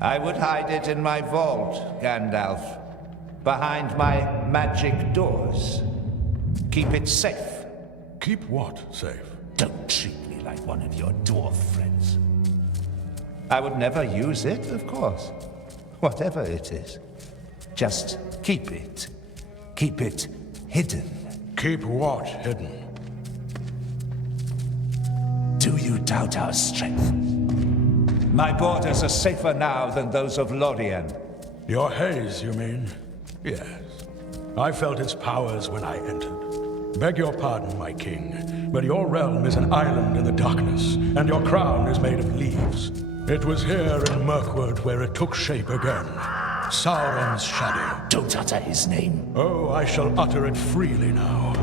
I would hide it in my vault, Gandalf. Behind my magic doors. Keep it safe. Keep what safe? Don't treat me like one of your dwarf friends. I would never use it, of course. Whatever it is. Just keep it. Keep it hidden. Keep what hidden? Do you doubt our strength? My borders are safer now than those of Lorien. Your haze, you mean? Yes. I felt its powers when I entered. Beg your pardon, my king, but your realm is an island in the darkness, and your crown is made of leaves. It was here in Mirkwood where it took shape again. Sauron's shadow. Don't utter his name. Oh, I shall utter it freely now.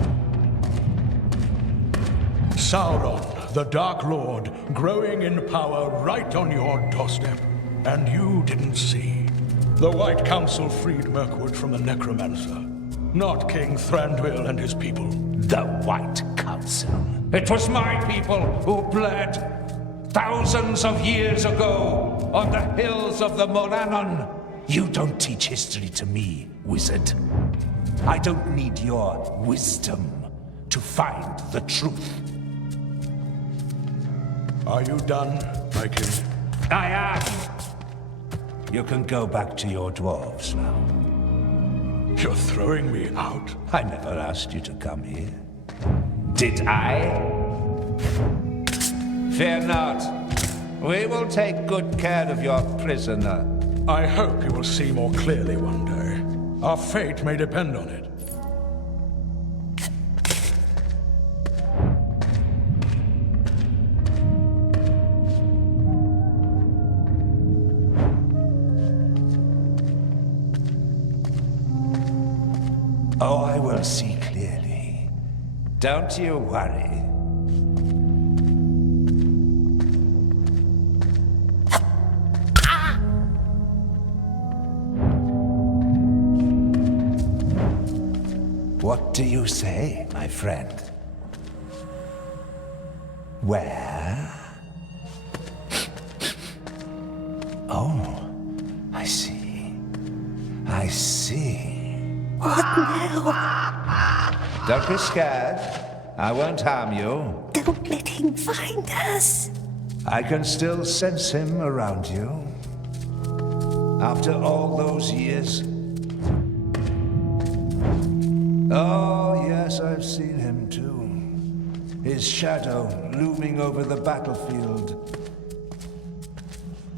Sauron, the Dark Lord, growing in power right on your doorstep. And you didn't see. The White Council freed Mirkwood from the Necromancer. Not King Thranduil and his people. The White Council. It was my people who bled thousands of years ago on the hills of the Morannon. You don't teach history to me, wizard. I don't need your wisdom to find the truth. Are you done, my king? I am. You can go back to your dwarves now. You're throwing me out? I never asked you to come here. Did I? Fear not. We will take good care of your prisoner. I hope you will see more clearly one day. Our fate may depend on it. Oh, I will see clearly. Don't you worry. What do you say, my friend? Where? Oh, I see. I see. What now? Don't be scared. I won't harm you. Don't let him find us. I can still sense him around you. After all those years. Oh, yes, I've seen him too. His shadow looming over the battlefield.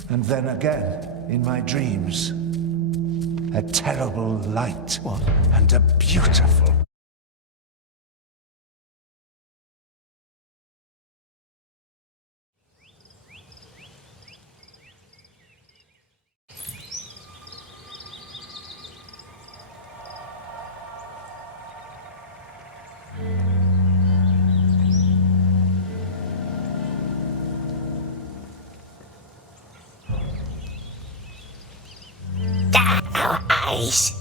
And then again, in my dreams. A terrible light. What? And a beautiful. Our eyes.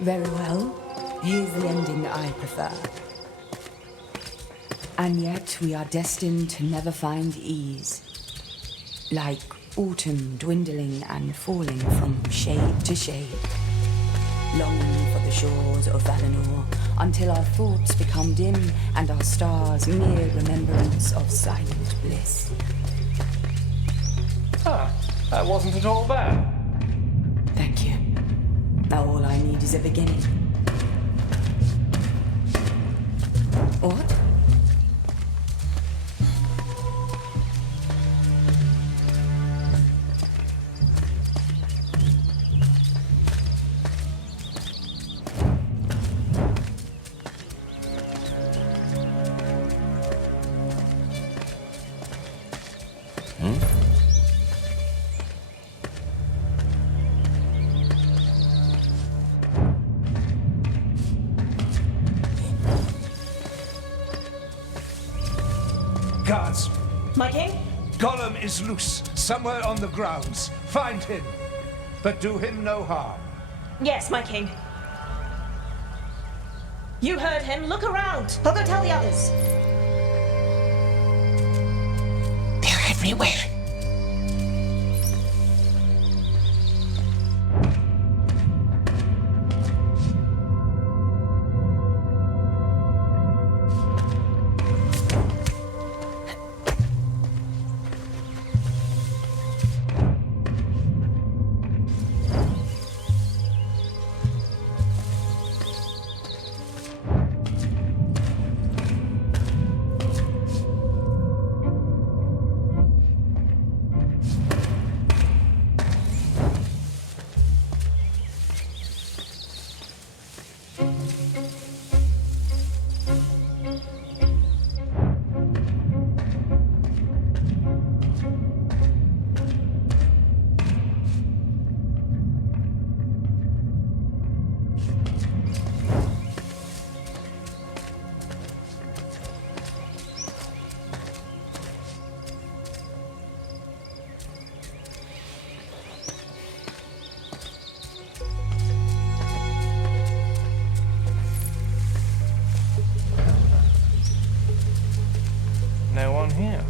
Very well. Here's the ending I prefer. And yet we are destined to never find ease. Like autumn dwindling and falling from shade to shade. Longing for the shores of Valinor until our thoughts become dim and our stars mere remembrance of silent bliss. Ah, that wasn't at all bad. Thank you. Now all I need is a beginning. What? Guards! My king? Gollum is loose, somewhere on the grounds. Find him, but do him no harm. Yes, my king. You heard him. Look around. I'll go tell the others. They're everywhere. No one here.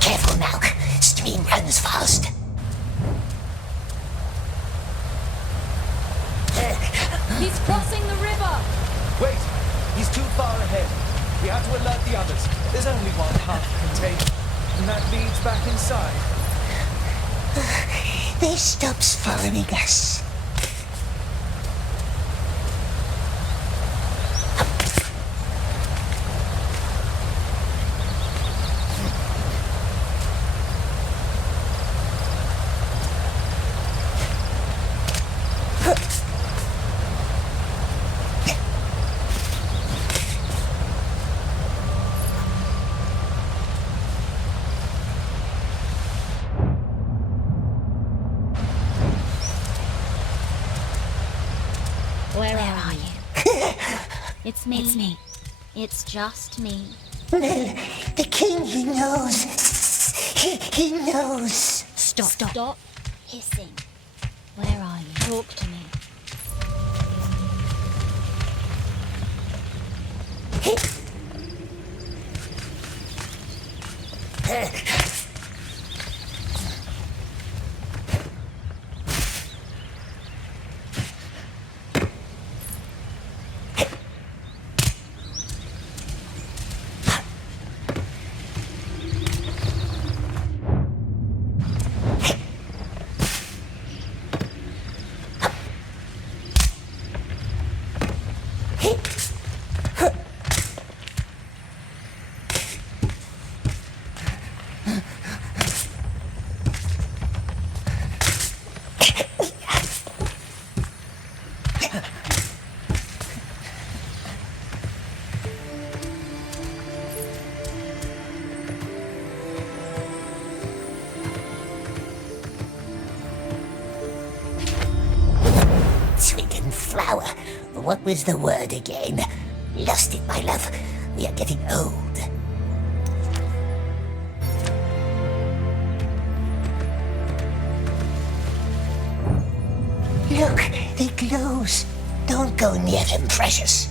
Careful now. Stream runs fast. He's crossing the river! Wait! He's too far ahead. We have to alert the others. There's only one path we can take, and that leads back inside. They stops following us. Where are you? It's me. It's me. It's just me. The king, he knows. He knows. Stop hissing. Where are you? Talk to me. Swinging flower. What was the word again? Lost it, my love. We are getting old. Look, it glows. Don't go near him, precious.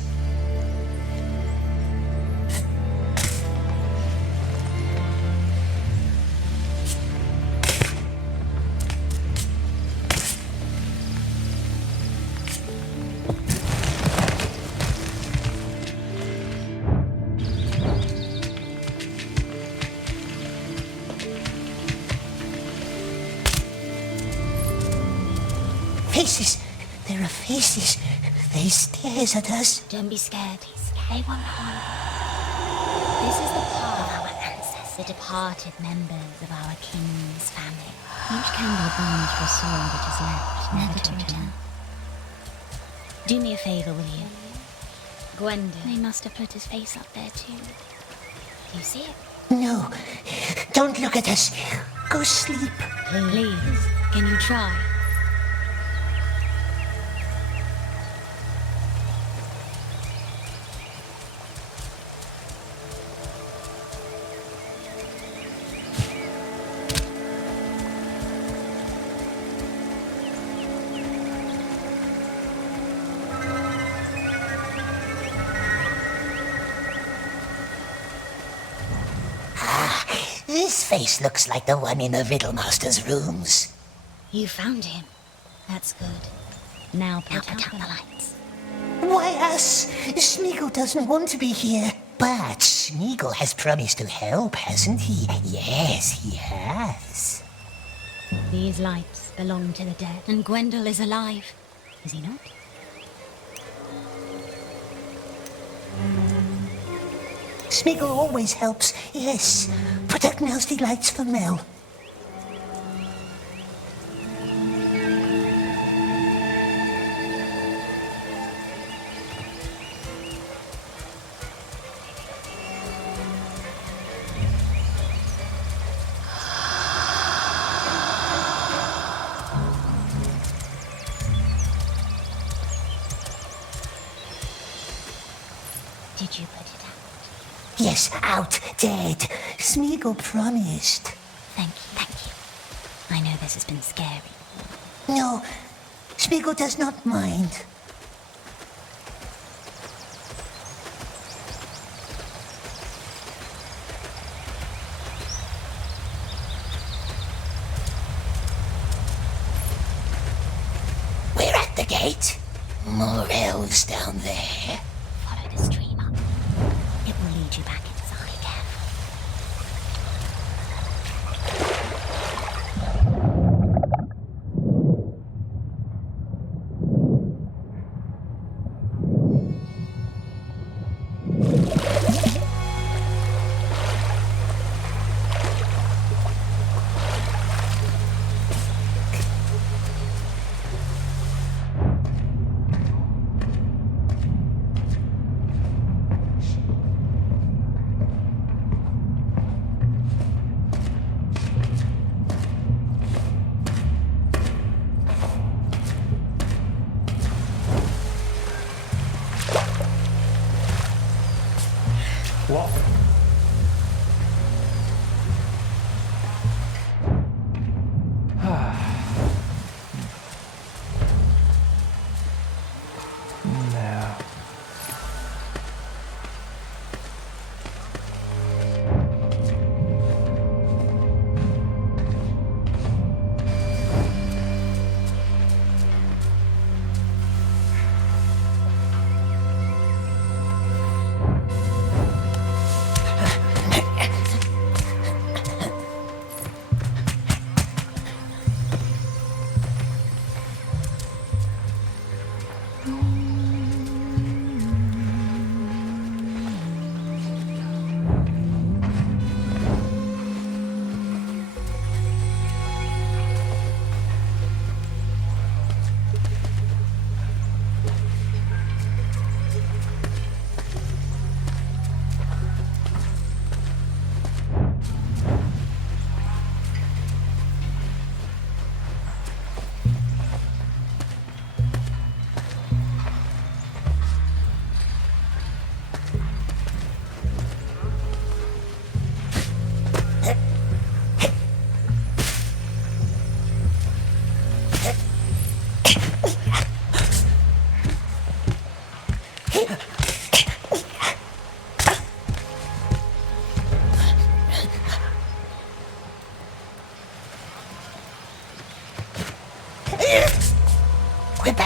Faces. There are faces. They stares at us. Don't be scared. They won't harm you. This is the path of our ancestors, the departed members of our king's family. Each candle burns for a soul that is left, never to return. Do me a favor, will you? Gwendolyn. They must have put his face up there too. Do you see it? No. Don't look at us. Go sleep. Please. Can you try? This face looks like the one in the Riddlemaster's rooms. You found him. That's good. Now put out the lights. Why us? Smeagol doesn't want to be here. But Smeagol has promised to help, hasn't he? Yes, he has. These lights belong to the dead. And Gwendol is alive. Is he not? Smeagol always helps, yes. Protect nasty lights for Mel. Did you put it out? Yes, out, dead. Smeagol promised. Thank you. I know this has been scary. No, Smeagol does not mind. We're at the gate. More elves down there. Follow the stream up. It will lead you back inside again. What? Now.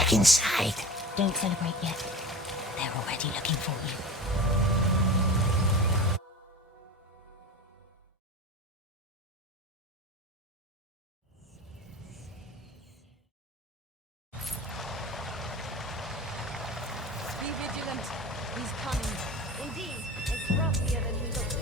back inside. Don't celebrate yet. They're already looking for you. Be vigilant. He's cunning. Indeed, it's craftier than he looks.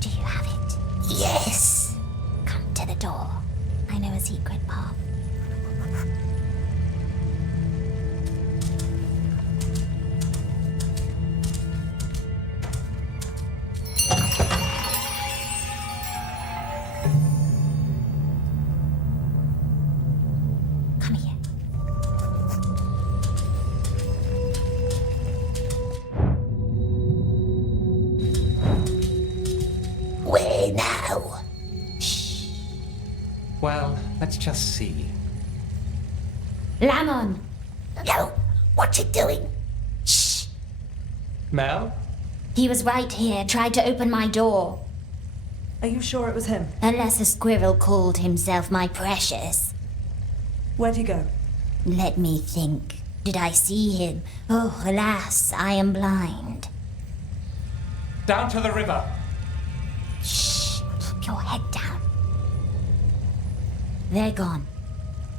Do you have it? Yes. Come to the door. I know a secret path. Come here. Where now? Well, let's just see. Lamon! No, what's it doing? Shh. Mel? He was right here, tried to open my door. Are you sure it was him? Unless a squirrel called himself my precious. Where'd he go? Let me think. Did I see him? Oh, alas, I am blind. Down to the river. Shh, keep your head down. They're gone.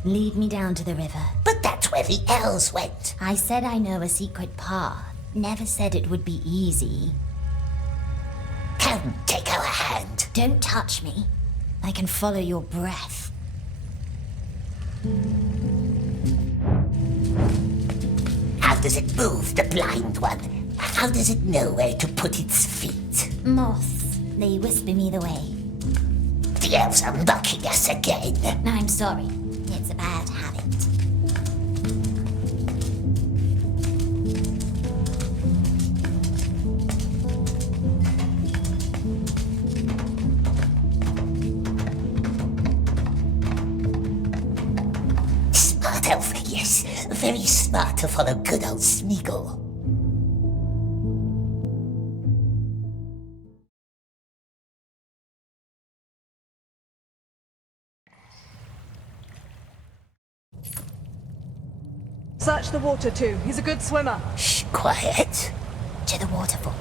Lead me down to the river. But that's where the elves went. I said I know a secret path. Never said it would be easy. Come, take our hand. Don't touch me. I can follow your breath. How does it move, the blind one? How does it know where to put its feet? Moths. They whisper me the way. The elves are mocking us again. I'm sorry. It's a bad habit. Smart elf, yes. Very smart to follow good old Smeagol. Search the water too. He's a good swimmer. Shh, quiet. To the waterfall.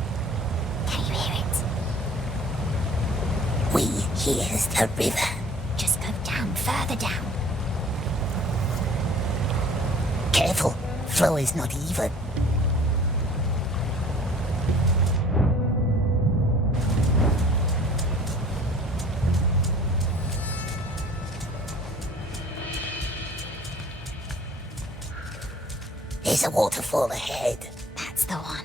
Can you hear it? We hear the river. Just go down, further down. Careful, flow is not even. There's a waterfall ahead. That's the one.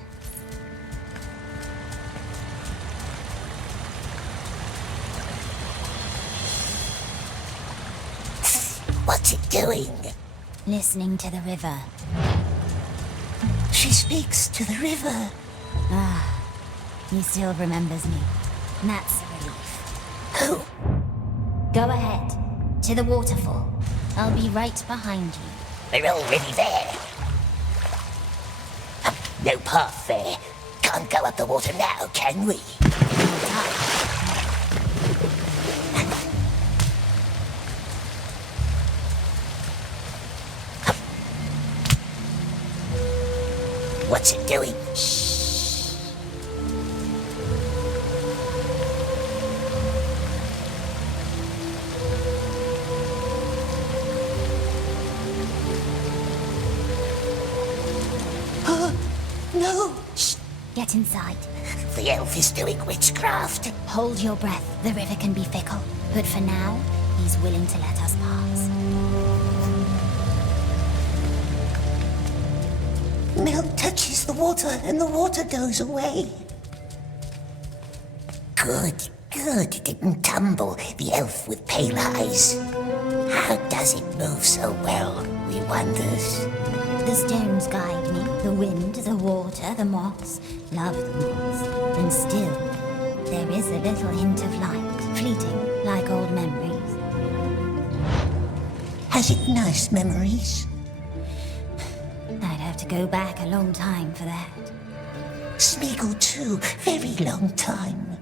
What's it doing? Listening to the river. She speaks to the river. Ah, he still remembers me. That's a relief. Who? Go ahead. To the waterfall. I'll be right behind you. We're already there. No path there. Can't go up the water now, can we? What's it doing? Shh. No. Shh. Get inside. The elf is doing witchcraft. Hold your breath. The river can be fickle. But for now, he's willing to let us pass. Mel touches the water and the water goes away. Good, good. It didn't tumble. The elf with pale eyes. How does it move so well, we wonders? The stones guide me, the wind, the water, the moss. Love the moss. And still, there is a little hint of light, fleeting, like old memories. Has it nice memories? I'd have to go back a long time for that. Smeagol too, very long time.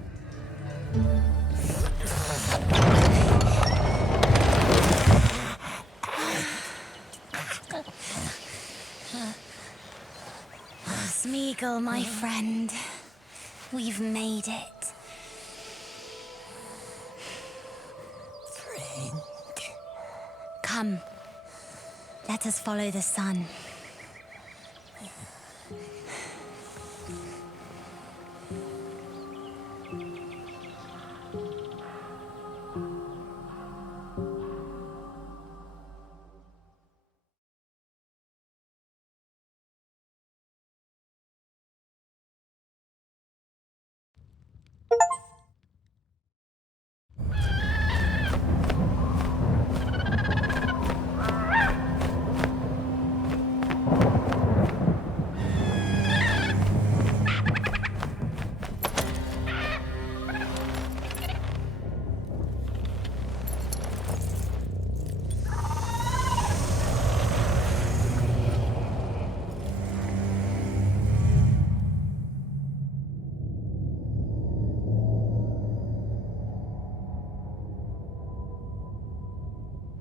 Smeagol, my friend. We've made it. Friend. Come. Let us follow the sun.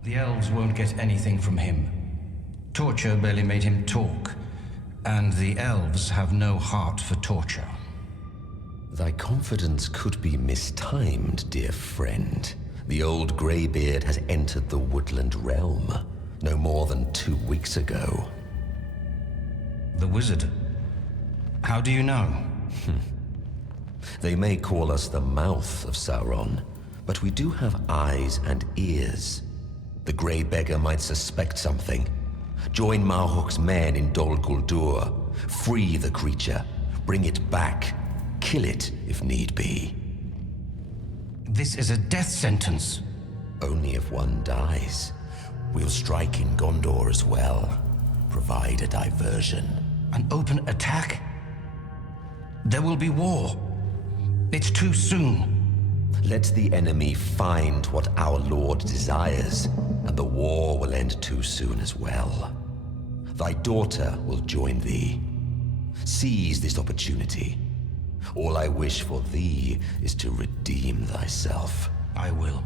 The elves won't get anything from him. Torture barely made him talk, and the elves have no heart for torture. Thy confidence could be mistimed, dear friend. The old greybeard has entered the woodland realm no more than 2 weeks ago. The wizard? How do you know? They may call us the mouth of Sauron, but we do have eyes and ears. The Grey Beggar might suspect something. Join Marhok's men in Dol Guldur. Free the creature. Bring it back. Kill it, if need be. This is a death sentence. Only if one dies. We'll strike in Gondor as well. Provide a diversion. An open attack? There will be war. It's too soon. Let the enemy find what our Lord desires, and the war will end too soon as well. Thy daughter will join thee. Seize this opportunity. All I wish for thee is to redeem thyself. I will.